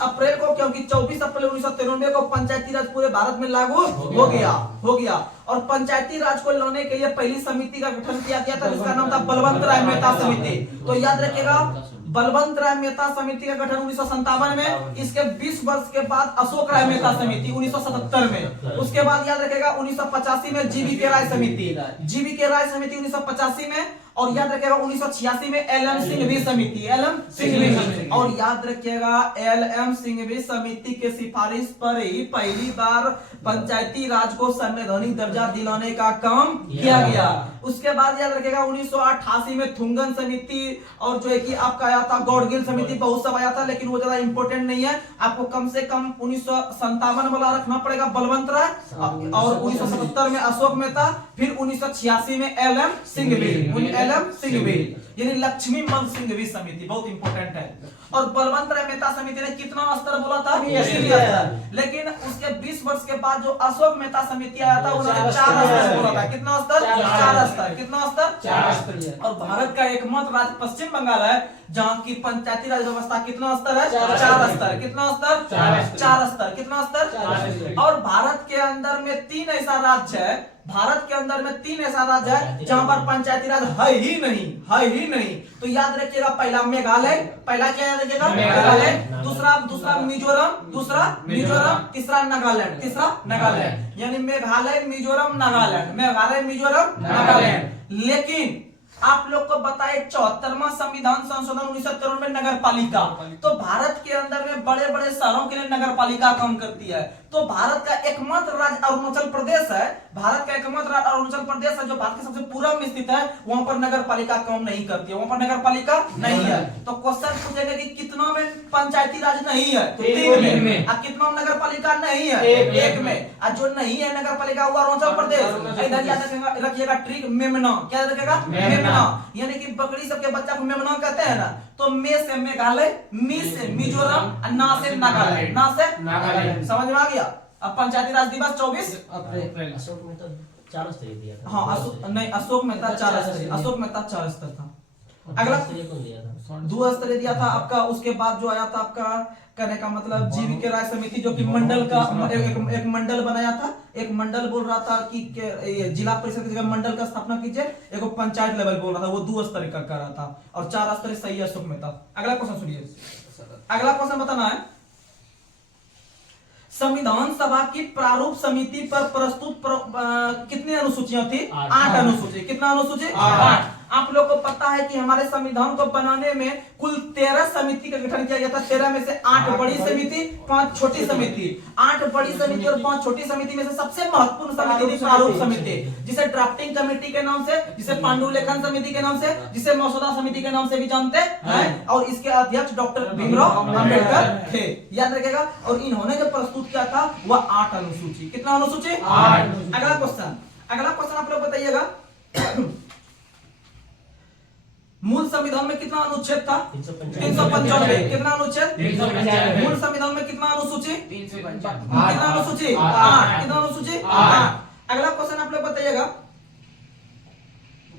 अप्रैल को, क्योंकि 24 अप्रैल 1993 को पंचायती राज पूरे भारत में लागू हो गया। और पंचायती राज को लाने के लिए पहली समिति का गठन किया गया था, जिसका नाम था बलवंत राय मेहता समिति। तो याद रखिएगा, बलवंत राय मेहता समिति का गठन 1957 में। इसके 20 वर्ष के बाद अशोक राय मेहता समिति 1977 में। उसके बाद याद रखिएगा 1985 में जीवी के राय समिति 1985 में। और याद रखिएगा 1986 में एल.एम. सिंघवी समिति। और याद रखिएगा एल.एम. सिंघवी समिति के सिफारिश पर ही पहली बार पंचायती राज को संवैधानिक दर्जा दिलाने का काम किया गया। उसके बाद याद रखिएगा 1988 में थुंगन समिति, और जो है कि आपका आया था गौड़गिल समिति, बहुत सब आया था, लेकिन वो ज्यादा इंपॉर्टेंट नहीं है। आपको कम से कम 1957 वाला रखना पड़ेगा बलवंत राय, और 1977 में अशोक मेहता, फिर 1986 में एल.एम. सिंघवी यानी लक्ष्मी मल सिंघवी समिति, बहुत इंपॉर्टेंट है। और बलवंत राय मेहता समिति ने कितना स्तर बोला था? 3 स्तर। लेकिन उसके 20 वर्ष के बाद जो अशोक मेहता समिति आया था, उन्होंने 4 स्तर बोला था। कितना स्तर? 4 स्तर। कितना स्तर? 4 स्तर। और भारत का एकमात्र राज्य पश्चिम बंगाल है जहां की पंचायती राज व्यवस्था कितना स्तर है? 4 स्तर। कितना स्तर? 4 स्तर। कितना स्तर? और भारत के अंदर में 3 ऐसा राज्य है, जहां पर पंचायती राज है ही नहीं। तो याद रखिएगा, पहला मेघालय, पहला क्या याद रखिएगा? मेघालय। दूसरा मिजोरम, तीसरा नागालैंड। यानी मेघालय, मिजोरम, नागालैंड। लेकिन आप लोग को बताए 74वां संविधान संशोधन 1993 में नगर पालिका। तो भारत के अंदर में बड़े बड़े शहरों के लिए नगर पालिका काम करती है। तो भारत का एकमात्र राज्य अरुणाचल प्रदेश है। भारत का एकमात्र राज्य अरुणाचल प्रदेश है जो भारत के सबसे पूर्व में स्थित है। वहां पर नगर पालिका काम नहीं करती है, वहां पर नगर पालिका नहीं है। तो क्वेश्चन पूछेगा कि कितना में पंचायती राज नहीं है, तो 3 में। और कितना नगर पालिका नहीं है, 1 में। और जो नहीं है नगर पालिका वो अरुणाचल प्रदेश। इधर याद रखिएगा ट्रिक मेमना, क्या रखेगा, मेमना, यानी कि बकरी सबके बच्चा को मेमना कहते हैं ना। तो मे से मेघालय, मी से मिजोरम, ना से नागालैंड, ना से नागालैंड। समझ में आ गया। अब पंचायती राज दिवस 24 अप्रैल। अशोक में तो 4 स्तरीय दिया था। हाँ नहीं, अशोक मेहता 4 स्तरीय, अशोक मेहता 4 स्तर था। अगला 2 स्तरीय दिया था आपका। उसके बाद जो आया था आपका, कहने का मतलब जीवीके राय समिति, जो कि मंडल का एक मंडल बनाया था। एक मंडल बोल रहा था कि जिला परिषद की जगह मंडल का स्थापना कीजिए। एक पंचायत लेवल बोल रहा था, वो 2 स्तरीय का कर रहा था। और 4 स्तरीय सही है अशोक मेहता। अगला क्वेश्चन सुनिए। अगला क्वेश्चन बताना है, संविधान सभा की प्रारूप समिति पर प्रस्तुत कितनी अनुसूचियां थी? 8 अनुसूची। कितना अनुसूची? 8। आप लोग को पता है कि हमारे संविधान को बनाने में कुल 13 समिति का गठन किया गया था। 13 में से 8 बड़ी समिति, 5 छोटी समिति। 8 बड़ी समिति और 5 छोटी समिति में से सबसे महत्वपूर्ण समिति थी प्रारूप समिति, जिसे ड्राफ्टिंग कमेटी के नाम से, जिसे पांडुलेखन समिति के नाम से, जिसे मसौदा समिति के नाम से भी जानते हैं। और इसके अध्यक्ष डॉक्टर भीमराव अम्बेडकर थे, याद रखेगा। और इन्होंने जो प्रस्तुत किया था वह 8 अनुसूची। कितना अनुसूची? 8। अगला क्वेश्चन आप लोग बताइएगा, मूल संविधान में कितना अनुच्छेद था? 395। कितना अनुच्छेद? 395। मूल संविधान में कितना अनुसूची? 355। कितना अनुसूची? 8। कितना अनुसूची? 8। अगला क्वेश्चन आप लोग बताइएगा,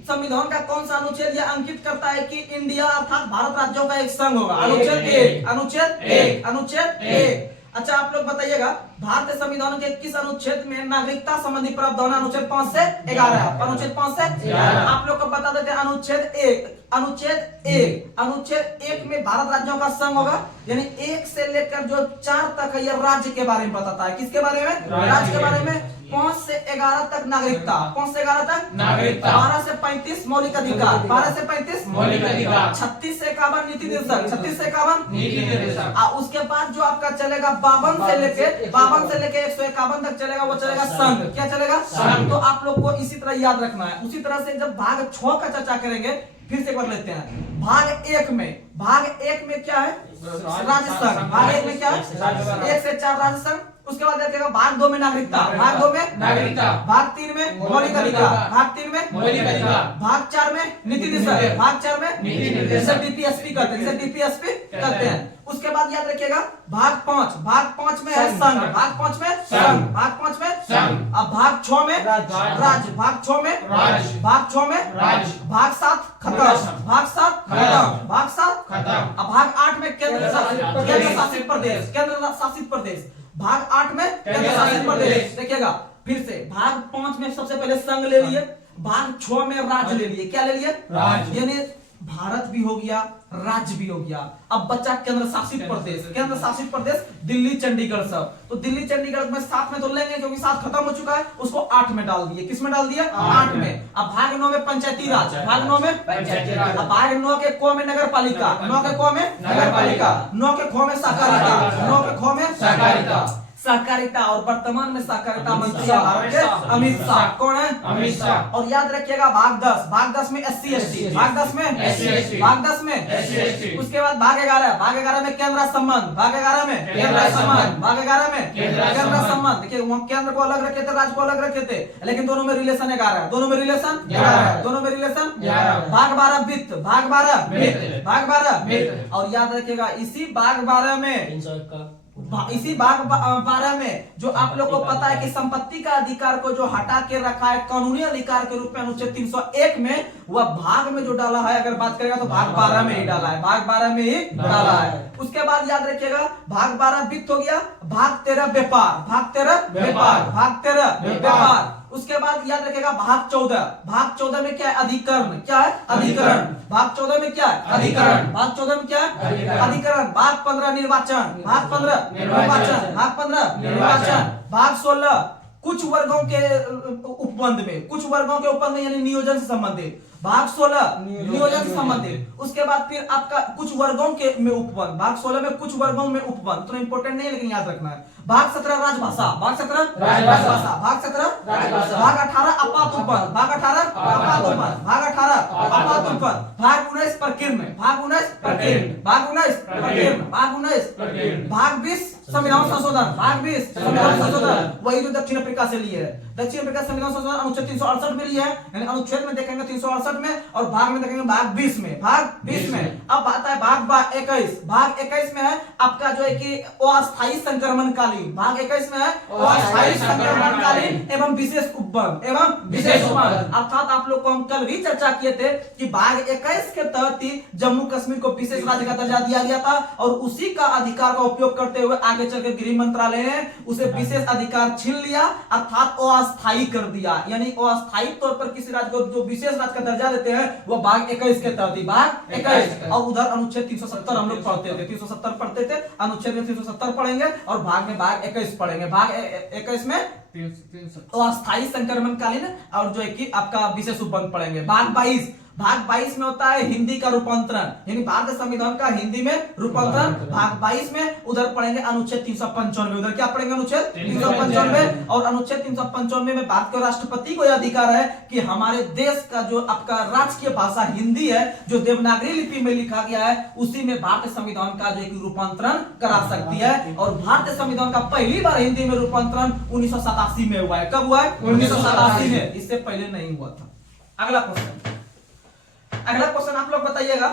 संविधान का कौन सा अनुच्छेद यह अंकित करता है कि इंडिया अर्थात भारत राज्यों का एक संघ होगा? अनुच्छेद 1। अनुच्छेद 1। अनुच्छेद 1। अच्छा आप लोग बताइएगा, भारतीय संविधान के किस अनुच्छेद में नागरिकता संबंधी प्रावधान? अनुच्छेद 5 से 11। अनुच्छेद 5 से 11। आप लोग को बता देते हैं अनुच्छेद 1। अनुच्छेद 1 में भारत राज्यों का संघ होगा, यानी 1 से लेकर जो 4 तक है, यह राज्य के बारे में बताता है। किसके बारे में? राज्य के बारे में। 5 से 11 तक नागरिकता, 5 से 11 तक नागरिकता। 12 से 35 मौलिक अधिकार, 12 से 35 मौलिक अधिकार। 36 से 51 नीति निर्देशक, 36 से 51 नीति निर्देशक। उसके बाद जो आपका चलेगा 52 से लेके 151 तक चलेगा, वो चलेगा संघ। क्या चलेगा? संघ। तो आप लोग को इसी तरह याद रखना है। उसी तरह से जब भाग 6 का चर्चा करेंगे, फिर से कर लेते हैं। भाग 1 में क्या है? राज्य संघ। भाग 1 में क्या है? 1 से 4 राज्य संघ। उसके बाद देखिएगा भाग 2 में नागरिकता, भाग 2 में नागरिकता, भाग 3 में मौलिक अधिकार, भाग 3 में मौलिक अधिकार, भाग 4 में नीति निर्देशक, भाग 4 में नीति निर्देशक, डीपीएसपी कहते हैं। उसके बाद याद रखिएगा भाग 5 में है संघ, भाग 5 में संघ, भाग 5 में संघ। अब भाग 6 में राज्य, भाग 6 में राज्य, भाग 6 में राज्य, भाग 7 खत्म, भाग 7 खत्म, भाग 7 खत्म। अब भाग 8 में केंद्र शासित प्रदेश, भाग 8 में केंद्र शासित प्रदेश। देखिएगा फिर से, भाग 5 में सबसे पहले संघ ले लिए, भाग 6 में राज्य ले लिए। क्या ले लिए? राज्य। यानी भारत भी हो गया, राज्य भी हो गया। अब बच्चा केंद्र शासित प्रदेश। केंद्र शासित प्रदेश दिल्ली, चंडीगढ़ सब। तो दिल्ली, चंडीगढ़ में 7 में तो लेंगे क्योंकि 7 खत्म हो चुका है, उसको 8 में डाल दिए। किस में डाल दिया? 8 में। अब भाग 9 में पंचायती राज, भाग 9 में पंचायती राज। अब भाग 9 के क में नगर पालिका, 9 के क में नगर पालिका, 9 के ख में सहकारिता, 9 के ख में सहकारिता। और वर्तमान में सहकारिता मंत्री भारत के अमित शाह। कौन है? अमित शाह। और याद रखिएगा भाग 10 में SC ST, भाग 10 में SC, भाग 10 में SC। उसके बाद भाग 11 में केंद्र संबंध, भाग 11 में केंद्र संबंध, भाग 11 में केंद्र संबंध। देखिए वहां केंद्र को अलग रखे थे, राज्य को अलग रखे थे, लेकिन दोनों में रिलेशन 11, दोनों में रिलेशन 11। भाग 12 वित्त, भाग 12 वित्त, भाग 12 वित्त। और याद रखिएगा इसी भाग 12 में जो आप लोग को पता है कि संपत्ति का अधिकार को जो हटा के रखा है कानूनी अधिकार के रूप में अनुच्छेद 301 में, वह भाग में जो डाला है, अगर बात करेगा तो भाग 12 में ही डाला है, भाग 12 में ही डाला है। उसके बाद याद रखिएगा भाग 12 वित्त हो गया, भाग 13 व्यापार, भाग 13 व्यापार, भाग 13 व्यापार। उसके बाद याद रखिएगा भाग 14 में क्या है? अधिकरण। क्या है? अधिकरण। भाग 14 में क्या है? अधिकरण। भाग 14 में क्या है? अधिकरण। भाग 15 निर्वाचन, भाग 15 निर्वाचन, भाग 15 निर्वाचन। भाग 16 कुछ वर्गों के उपबंध में यानी नियोजन से संबंधित। भाग 16 नियोजन से संबंधित। उसके बाद फिर आपका कुछ वर्गों के में उपवन, भाग 16 में कुछ वर्गों में उपवन, तो इंपॉर्टेंट नहीं है लेकिन याद रखना है। भाग 17 राजभाषा, भाग 17 राजभाषा, भाग 17 राजभाषा, भाग 18 अपात उपवन, भाग 18 अपात उपवन, भाग 18 अपात उपवन, भाग 19 प्रकीर्णन, भाग 19 प्रकीर्णन, भाग 19 प्रकीर्णन, भाग 19 भाग 20 संविधान संशोधन, भाग 20 संविधान संशोधन, वही जो दक्षिण अफ्रीका से लिए है। दक्षिण अफ्रीका संविधान संशोधन अनुच्छेद 368 में लिया है, यानी अनुच्छेद में देखेंगे 368 में और भाग में देखेंगे भाग 20 में, भाग 20 में। अब आता है भाग 21, भाग 21 में है आपका जो है कि अस्थायी संक्रमणकालीन, भाग 21 में है अस्थायी संक्रमणकालीन एवं विशेष उपवन, एवं विशेष उपवन। अर्थात आप लोग को हम कल भी चर्चा किए थे कि भाग 21 के तहत ही जम्मू कश्मीर को विशेष राज्य का दर्जा दिया गया था और उसी का अधिकार का उपयोग करते हुए आगे चलकर गृह मंत्रालय ने उसे विशेष अधिकार छीन लिया, अर्थात अस्थायी कर दिया। यानी अस्थायी तौर पर किसी राज्य को जो विशेष राज्य का दर्जा देते हैं वो भाग 21 के तहत ही, भाग 21। और उधर अनुच्छेद 370 हम लोग पढ़ते थे, 370 पढ़ते थे, अनुच्छेद में 370 पढ़ेंगे और भाग में भाग 21 पढ़ेंगे। भाग 21 में अस्थायी संक्रमणकालीन और जो है कि आपका विशेष उपवन पढ़ेंगे। भाग 22, भाग 22 में होता है हिंदी का रूपांतरण, यानी भारतीय संविधान का हिंदी में रूपांतरण। भाग 22 में उधर पढ़ेंगे अनुच्छेद 395, उधर क्या पढ़ेंगे अनुच्छेद 395। और अनुच्छेद 395 में भारत के राष्ट्रपति को यह अधिकार है कि हमारे देश का जो आपका राजकीय भाषा हिंदी है, जो देवनागरी लिपि में लिखा गया है, उसी में भारतीय संविधान का जो रूपांतरण करा सकती है। और भारतीय संविधान का पहली बार हिंदी में रूपांतरण 1987 में हुआ है। कब हुआ है? 1987 में, इससे पहले नहीं हुआ था। अगला क्वेश्चन, अगला क्वेश्चन आप लोग बताइएगा,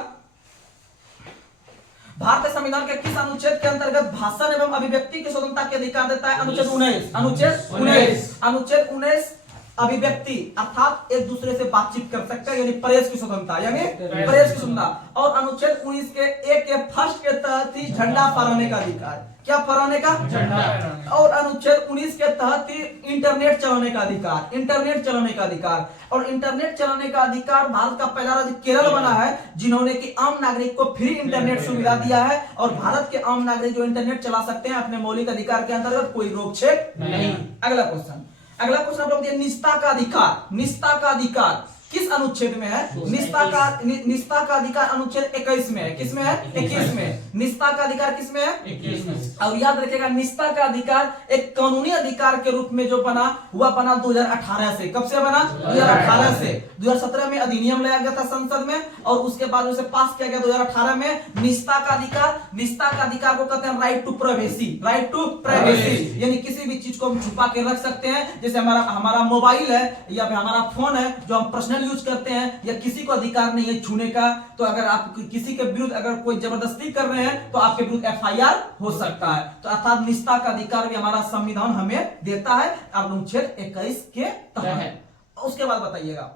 भारतीय संविधान के किस अनुच्छेद के अंतर्गत भाषण एवं अभिव्यक्ति की स्वतंत्रता के अधिकार देता है? अनुच्छेद 19, अनुच्छेद 19, अनुच्छेद 19 अभिव्यक्ति अर्थात एक दूसरे से बातचीत कर सकते हैं, यानी प्रेस की स्वतंत्रता, यानी प्रेस की स्वतंत्रता। और अनुच्छेद 19 के एक के फर्स्ट के तहत ही झंडा फहराने का अधिकार, क्या फहराने का? झंडा। और अनुच्छेद 19 के तहत ही इंटरनेट चलाने का अधिकार, इंटरनेट चलाने का अधिकार। और इंटरनेट चलाने का अधिकार भारत का पहला राज्य केरल बना है जिन्होंने कि आम नागरिक को फ्री इंटरनेट सुविधा दिया है और भारत के आम नागरिक जो इंटरनेट चला सकते हैं अपने मौलिक अधिकार के अंतर्गत, कोई रोक छेक नहीं। अगला क्वेश्चन, अगला क्वेश्चन आप लोग दिए निजता का अधिकार, निजता का अधिकार किस अनुच्छेद में है? निजता का अधिकार अनुच्छेद 21 में है। किस में है? 21 में। निजता का अधिकार किस में है? 21 में। और याद रखिएगा निजता का अधिकार एक कानूनी अधिकार के रूप में जो बना हुआ बना 2018 से। कब से बना? 2018 से। 2017 में अधिनियम लाया गया था संसद में और उसके बाद उसे पास किया गया 2018 में। निजता का अधिकार, निजता का अधिकार को कहते हैं right to privacy, right to privacy, यानी किसी भी चीज को हम छुपा के रख सकते हैं। जैसे हमारा मोबाइल है या फिर हमारा फोन है जो हम पर्सनल यूज करते हैं या किसी को अधिकार नहीं है छूने का, तो अगर आप किसी के विरुद्ध अगर कोई जबरदस्ती कर रहे हैं तो आपके विरुद्ध FIR हो सकता है। तो अर्थात निजता का अधिकार भी हमारा संविधान हमें देता है अनुच्छेद 21 के तहत। उसके बाद बताइएगा,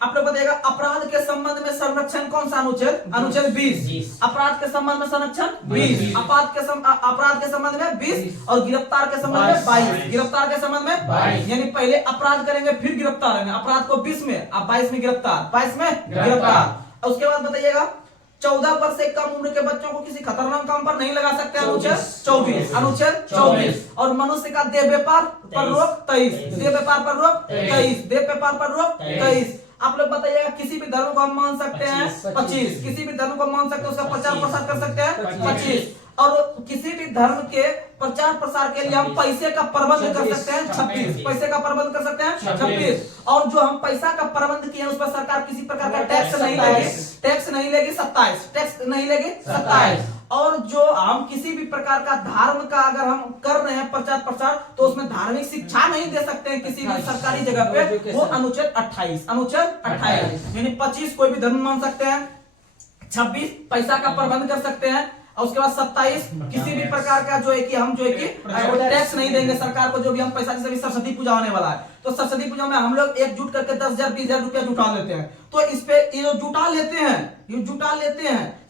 आप लोग बताइएगा अपराध के संबंध में संरक्षण कौन सा अनुच्छेद? अनुच्छेद 20। अपराध के संबंध में संरक्षण 20, अपराध के संबंध में 20 और गिरफ्तार के संबंध में 22। गिरफ्तार के संबंध में 22, यानी पहले अपराध करेंगे फिर गिरफ्तार करेंगे। अपराध को 20 में, अब 22 में गिरफ्तार, 22 में गिरफ्तार। उसके बाद बताइएगा 14 वर्ष से कम उम्र के बच्चों को किसी खतरनाक काम पर नहीं लगा सकते, अनुच्छेद 24, अनुच्छेद 24। और मनुष्य का देह व्यापार पर रोक 23, देह व्यापार पर रोक 23, देह व्यापार पर रोक 23। आप लोग बताइएगा किसी भी धर्म को हम मान सकते हैं 25, किसी भी धर्म को मान सकते हैं उसका प्रचार प्रसार कर सकते हैं 25। और किसी भी धर्म के प्रचार प्रसार के लिए हम पैसे का प्रबंध कर सकते हैं 26, पैसे का प्रबंध कर सकते हैं 26। और जो हम पैसा का प्रबंध किए उस पर सरकार किसी प्रकार का टैक्स नहीं लेगी, टैक्स नहीं लेगी 27, टैक्स नहीं लेगी 27। और जो हम किसी भी प्रकार का धर्म का अगर हम कर रहे हैं प्रचार प्रसार तो उसमें धार्मिक शिक्षा नहीं दे सकते हैं किसी भी सरकारी जगह पे, वो अनुच्छेद 28, अनुच्छेद 28। यानी 25 कोई भी धर्म मान सकते हैं, 26 पैसा का प्रबंध कर सकते हैं और उसके बाद 27 किसी भी प्रकार का जो है कि हम जो है कि टैक्स नहीं देंगे सरकार को। जो भी हम पैसा, जैसे भी सरस्वती पूजा होने वाला है तो सरस्वती पूजा में हम लोग एकजुट करके 10,000 20,000 रुपया जुटा लेते हैं, तो इस पे ये जो जुटा लेते हैं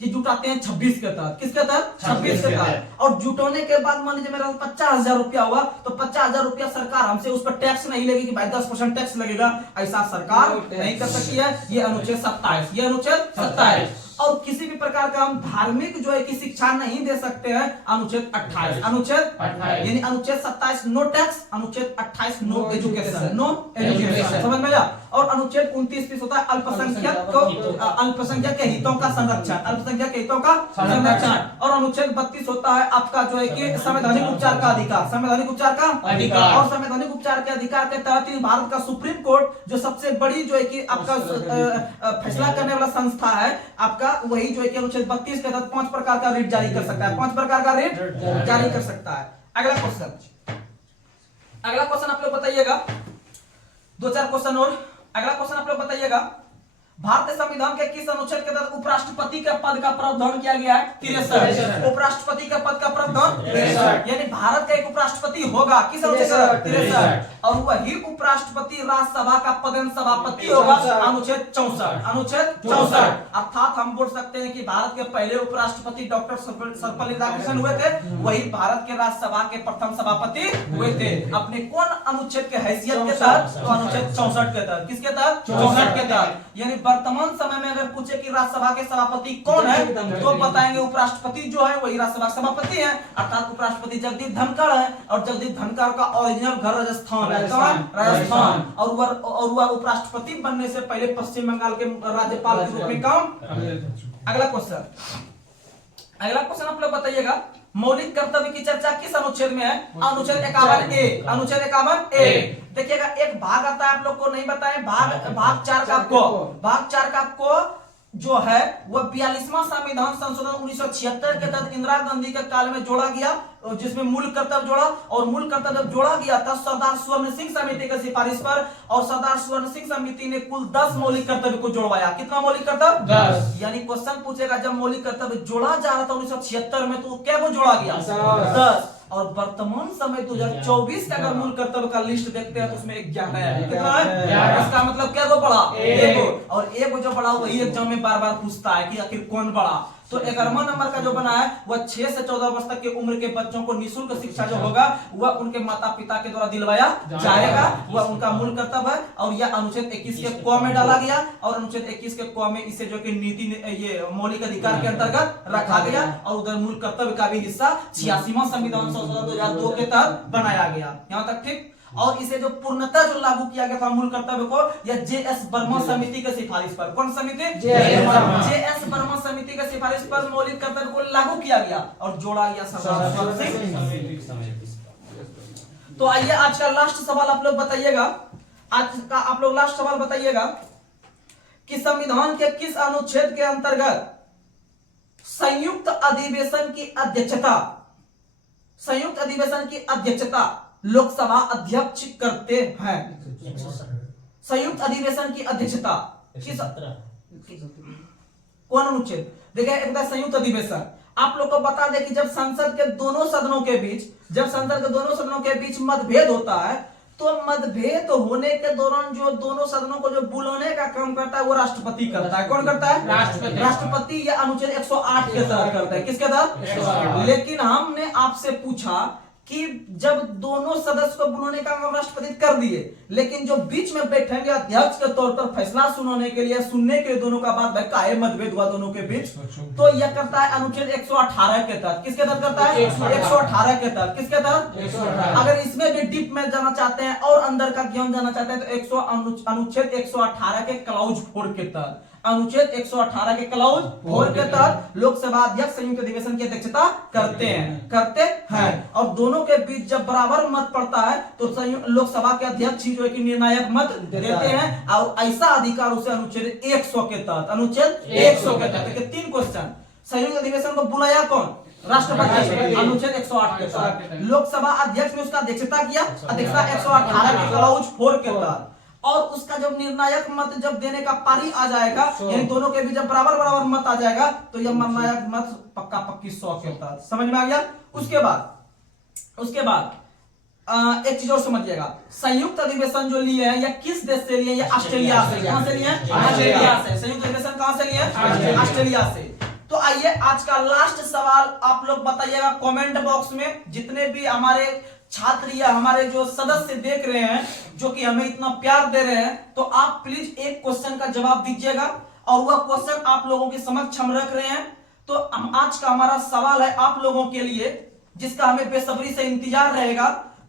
ये जुटाते हैं 26 के तहत। किसके तहत? 26 के तहत। और जुटाने के बाद मान लीजिए मेरा 50,000 रुपया हुआ तो 50,000 रुपया सरकार हमसे उस पर टैक्स नहीं लेगी कि भाई 10% टैक्स लगेगा, ऐसा सरकार नहीं कर सकती है। ये अनुच्छेद 27, ये अनुच्छेद 27। और किसी भी प्रकार का हम धार्मिक जो है कि शिक्षा नहीं दे सकते हैं। अनुच्छेद 28, अनुच्छेद यानी अनुच्छेद 27 नो टैक्स, अनुच्छेद 28 नो एजुकेशन, नो एजुकेशन, समझ में आया। और अनुच्छेद 29 होता है अल्पसंख्यक के हितों का संरक्षण, अल्पसंख्यक के हितों का संरक्षण। और अनुच्छेद 32 होता है आपका जो है कि संवैधानिक उपचार का अधिकार, संवैधानिक उपचार का अधिकार। और संवैधानिक उपचार के अधिकार के तहत ही भारत का सुप्रीम कोर्ट जो सबसे बड़ी जो है कि आपका फैसला करने वाला संस्था है आपका, वही जो है कि अनुच्छेद 32 के तहत 5 प्रकार का रिट जारी कर सकता है, 5 प्रकार का रिट जारी कर सकता है। अगला क्वेश्चन, अगला क्वेश्चन आप लोग बताइएगा, 2-4 क्वेश्चन और। अगला क्वेश्चन आप लोग बताइएगा, भारतीय संविधान के किस अनुच्छेद के तहत उपराष्ट्रपति के पद का प्रावधान किया गया है? 63। उपराष्ट्रपति के पद का प्रावधान 63, यानी भारत का एक उपराष्ट्रपति होगा, किस अनुच्छेद 63, और वही उपराष्ट्रपति राज्यसभा का पदेन सभापति होगा, अनुच्छेद 64, अनुच्छेद 64। अर्थात हम बोल सकते हैं कि भारत के पहले उपराष्ट्रपति डॉक्टर सर्वपल्ली राधाकृष्णन हुए थे, वही भारत के राज्यसभा के प्रथम सभापति हुए थे। अपने कौन अनुच्छेद के हैसियत के तहत? तो अनुच्छेद 64 के तहत। किसके तहत? 64 के तहत। यानी वर्तमान समय में अगर पूछे कि राज्यसभा के सभापति कौन है, तो बताएंगे उपराष्ट्रपति जो है वही राज्यसभा सभापति है, अर्थात उपराष्ट्रपति जगदीप धनखड़ है। और जगदीप धनखड़ का ओरिजिनल घर राजस्थान है, राजस्थान। और वह उपराष्ट्रपति बनने से पहले पश्चिम बंगाल के राज्यपाल के रूप में काम। अगला क्वेश्चन, अगला क्वेश्चन आप लोग बताइएगा, मौलिक कर्तव्य की चर्चा किस अनुच्छेद में है? अनुच्छेद 51A, अनुच्छेद 51A। देखिएगा एक भाग आता है, आप लोग को नहीं बताए, भाग 4 का को, भाग 4 का को जो है वह 42वां संविधान संशोधन 1976 के तहत इंदिरा गांधी के काल में जोड़ा गया, जिसमें मूल कर्तव्य जोड़ा। और मूल कर्तव्य जोड़ा गया था सरदार स्वर्ण सिंह समिति की सिफारिश पर, और सरदार स्वर्ण सिंह समिति ने कुल 10 मौलिक कर्तव्य को जोड़वाया। कितना मौलिक कर्तव्य? 10। यानी क्वेश्चन पूछेगा जब मौलिक कर्तव्य जोड़ा जा रहा था 1976 में, तो क्या वो जोड़ा गया? 10। और वर्तमान समय 2024 का अगर मूल कर्तव्य का लिस्ट देखते हैं तो उसमें 11 है। कितना है? इसका मतलब क्या को पढ़ा? एक। और एक जो पढ़ा वही एग्जाम में बार बार पूछता है कि आखिर कौन पढ़ा। तो 11वां नंबर का जो बना है वह 6 से 14 वर्ष तक की उम्र के बच्चों को निःशुल्क शिक्षा जो होगा वह उनके माता पिता के द्वारा दिलवाया जाएगा, वह उनका मूल कर्तव्य है। और यह अनुच्छेद 21 के क में डाला गया, और अनुच्छेद 21 के क में इसे जो कि नीति ये मौलिक अधिकार के अंतर्गत रखा गया, और उधर मूल कर्तव्य का भी हिस्सा 86वां संविधान संशोधन 2002 के तहत बनाया गया। यहाँ तक ठीक। और इसे जो पूर्णतः जो लागू किया गया था मूल कर्तव्य को, यह जे.एस. बर्मा समिति के सिफारिश पर, कौन समिति? जे.एस. बर्मा समिति के सिफारिश पर मौलिक कर्तव्य को लागू किया गया और जोड़ा गया सरदार स्वर्ण सिंह। तो आइए आज का लास्ट सवाल आप लोग बताइएगा, आज का आप लोग लास्ट सवाल बताइएगा कि संविधान के किस अनुच्छेद के अंतर्गत संयुक्त अधिवेशन की अध्यक्षता, संयुक्त अधिवेशन की अध्यक्षता लोकसभा अध्यक्ष करते हैं? संयुक्त अधिवेशन की अध्यक्षता किस, कौन अनुच्छेद? देखिए एक संयुक्त अधिवेशन आप लोग को बता दें कि जब संसद के दोनों सदनों के बीच, जब संसद के दोनों सदनों के बीच मतभेद होता है, तो मतभेद होने के दौरान जो दोनों सदनों को जो बुलाने का काम करता है वो राष्ट्रपति करता है। कौन करता है? राष्ट्रपति। राष्ट्रपति या अनुच्छेद 108 के तहत करता है। किसके तहत? लेकिन हमने आपसे पूछा कि जब दोनों सदस्य को बुलाने का काम राष्ट्रपति कर दिए, लेकिन जो बीच में बैठेंगे अध्यक्ष के तौर पर फैसला सुनाने के लिए, सुनने के दोनों का बात, भाई काहे मतभेद हुआ दोनों के बीच, तो यह करता है अनुच्छेद 118 के तहत। किसके तहत करता है? 118 के तहत। किसके तहत? अगर इसमें भी डीप में जाना चाहते हैं और अंदर का ज्ञान जाना चाहते हैं तो अनुच्छेद 118 के क्लाउज 4 के तहत, अनुच्छेद 118 के क्लाउज 4 के तहत लोकसभा अध्यक्ष संयुक्त अधिवेशन की अध्यक्षता करते हैं। और दोनों के बीच जब बराबर मत पड़ता है तो लोकसभा के अध्यक्ष जो है कि निर्णायक मत देते हैं, और ऐसा अधिकार उसे अनुच्छेद 100 के तहत, अनुच्छेद 100 के तहत। 3 क्वेश्चन, संयुक्त अधिवेशन को बुलाया कौन? राष्ट्रपति, अनुच्छेद 108 के तहत। लोकसभा अध्यक्ष ने उसका अध्यक्षता किया, अध्यक्षता 118 के क्लाउज 4 के तहत। और उसका जब निर्णायक मत जब देने का पारी आ जाएगा, यानी दोनों के बीच जब बराबर मत आ जाएगा, तो यह निर्णायक मत पक्का पक्की 100 के तहत। समझ में आ गया? उसके बाद एक चीज और समझिएगा, संयुक्त अधिवेशन जो लिए हैं या किस देश से लिए? ऑस्ट्रेलिया से। कहां से लिए? ऑस्ट्रेलिया से। संयुक्त अधिवेशन कहां से लिए? ऑस्ट्रेलिया से। तो आइए आज का लास्ट सवाल आप लोग बताइएगा कमेंट बॉक्स में। जितने भी हमारे छात्र या हमारे जो सदस्य देख रहे हैं जो कि हमें इतना प्यार दे रहे हैं, तो आप प्लीज एक क्वेश्चन का जवाब दीजिएगा। और वह क्वेश्चन आप लोगों के समक्ष हम रख रहे हैं। तो आज का हमारा सवाल है आप लोगों के लिए, जिसका हमें बेसब्री से इंतजार रहेगा।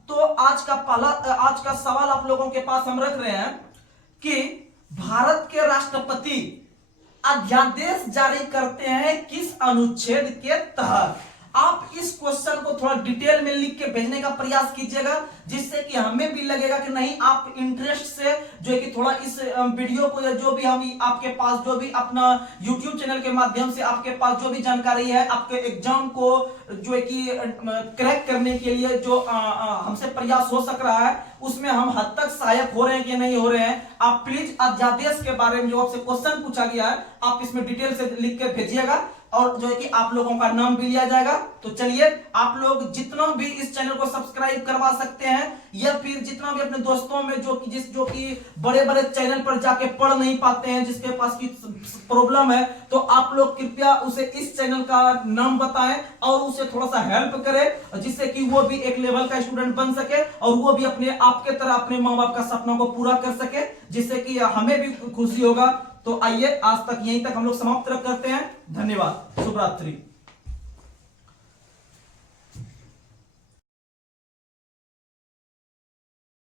तो आज का सवाल आप लोगों के पास हम रख रहे हैं कि भारत के राष्ट्रपति अध्यादेश जारी करते हैं किस अनुच्छेद के तहत। आप इस क्वेश्चन को थोड़ा डिटेल में लिख के भेजने का प्रयास कीजिएगा, जिससे कि हमें भी लगेगा कि नहीं आप इंटरेस्ट से जो है कि थोड़ा इस वीडियो को, जो भी हम आपके पास जो भी अपना YouTube चैनल के माध्यम से आपके पास जो भी जानकारी है आपके एग्जाम को जो है कि क्रैक करने के लिए जो हमसे प्रयास हो सक रहा है, उसमें हम हद तक सहायक हो रहे हैं कि नहीं हो रहे हैं। आप प्लीज अध्यादेश के बारे में जो आपसे क्वेश्चन पूछा गया है आप इसमें डिटेल से लिख के भेजिएगा, और जो है कि आप लोगों का नाम भी लिया जाएगा। तो चलिए, आप लोग जितना भी इस चैनल को सब्सक्राइब करवा सकते हैं, या फिर जितना भी अपने दोस्तों में जो कि बड़े बड़े चैनल पर जाके पढ़ नहीं पाते हैं, जिसके पास की प्रॉब्लम है, तो आप लोग कृपया उसे इस चैनल का नाम बताएं और उसे थोड़ा सा हेल्प करें, जिससे कि वो भी एक लेवल का स्टूडेंट बन सके और वो भी अपने आपके तरह अपने माँ बाप का सपना को पूरा कर सके, जिससे कि हमें भी खुशी होगा। तो आइए, आज तक यहीं तक हम लोग समाप्त करते हैं। धन्यवाद, शुभ रात्रि।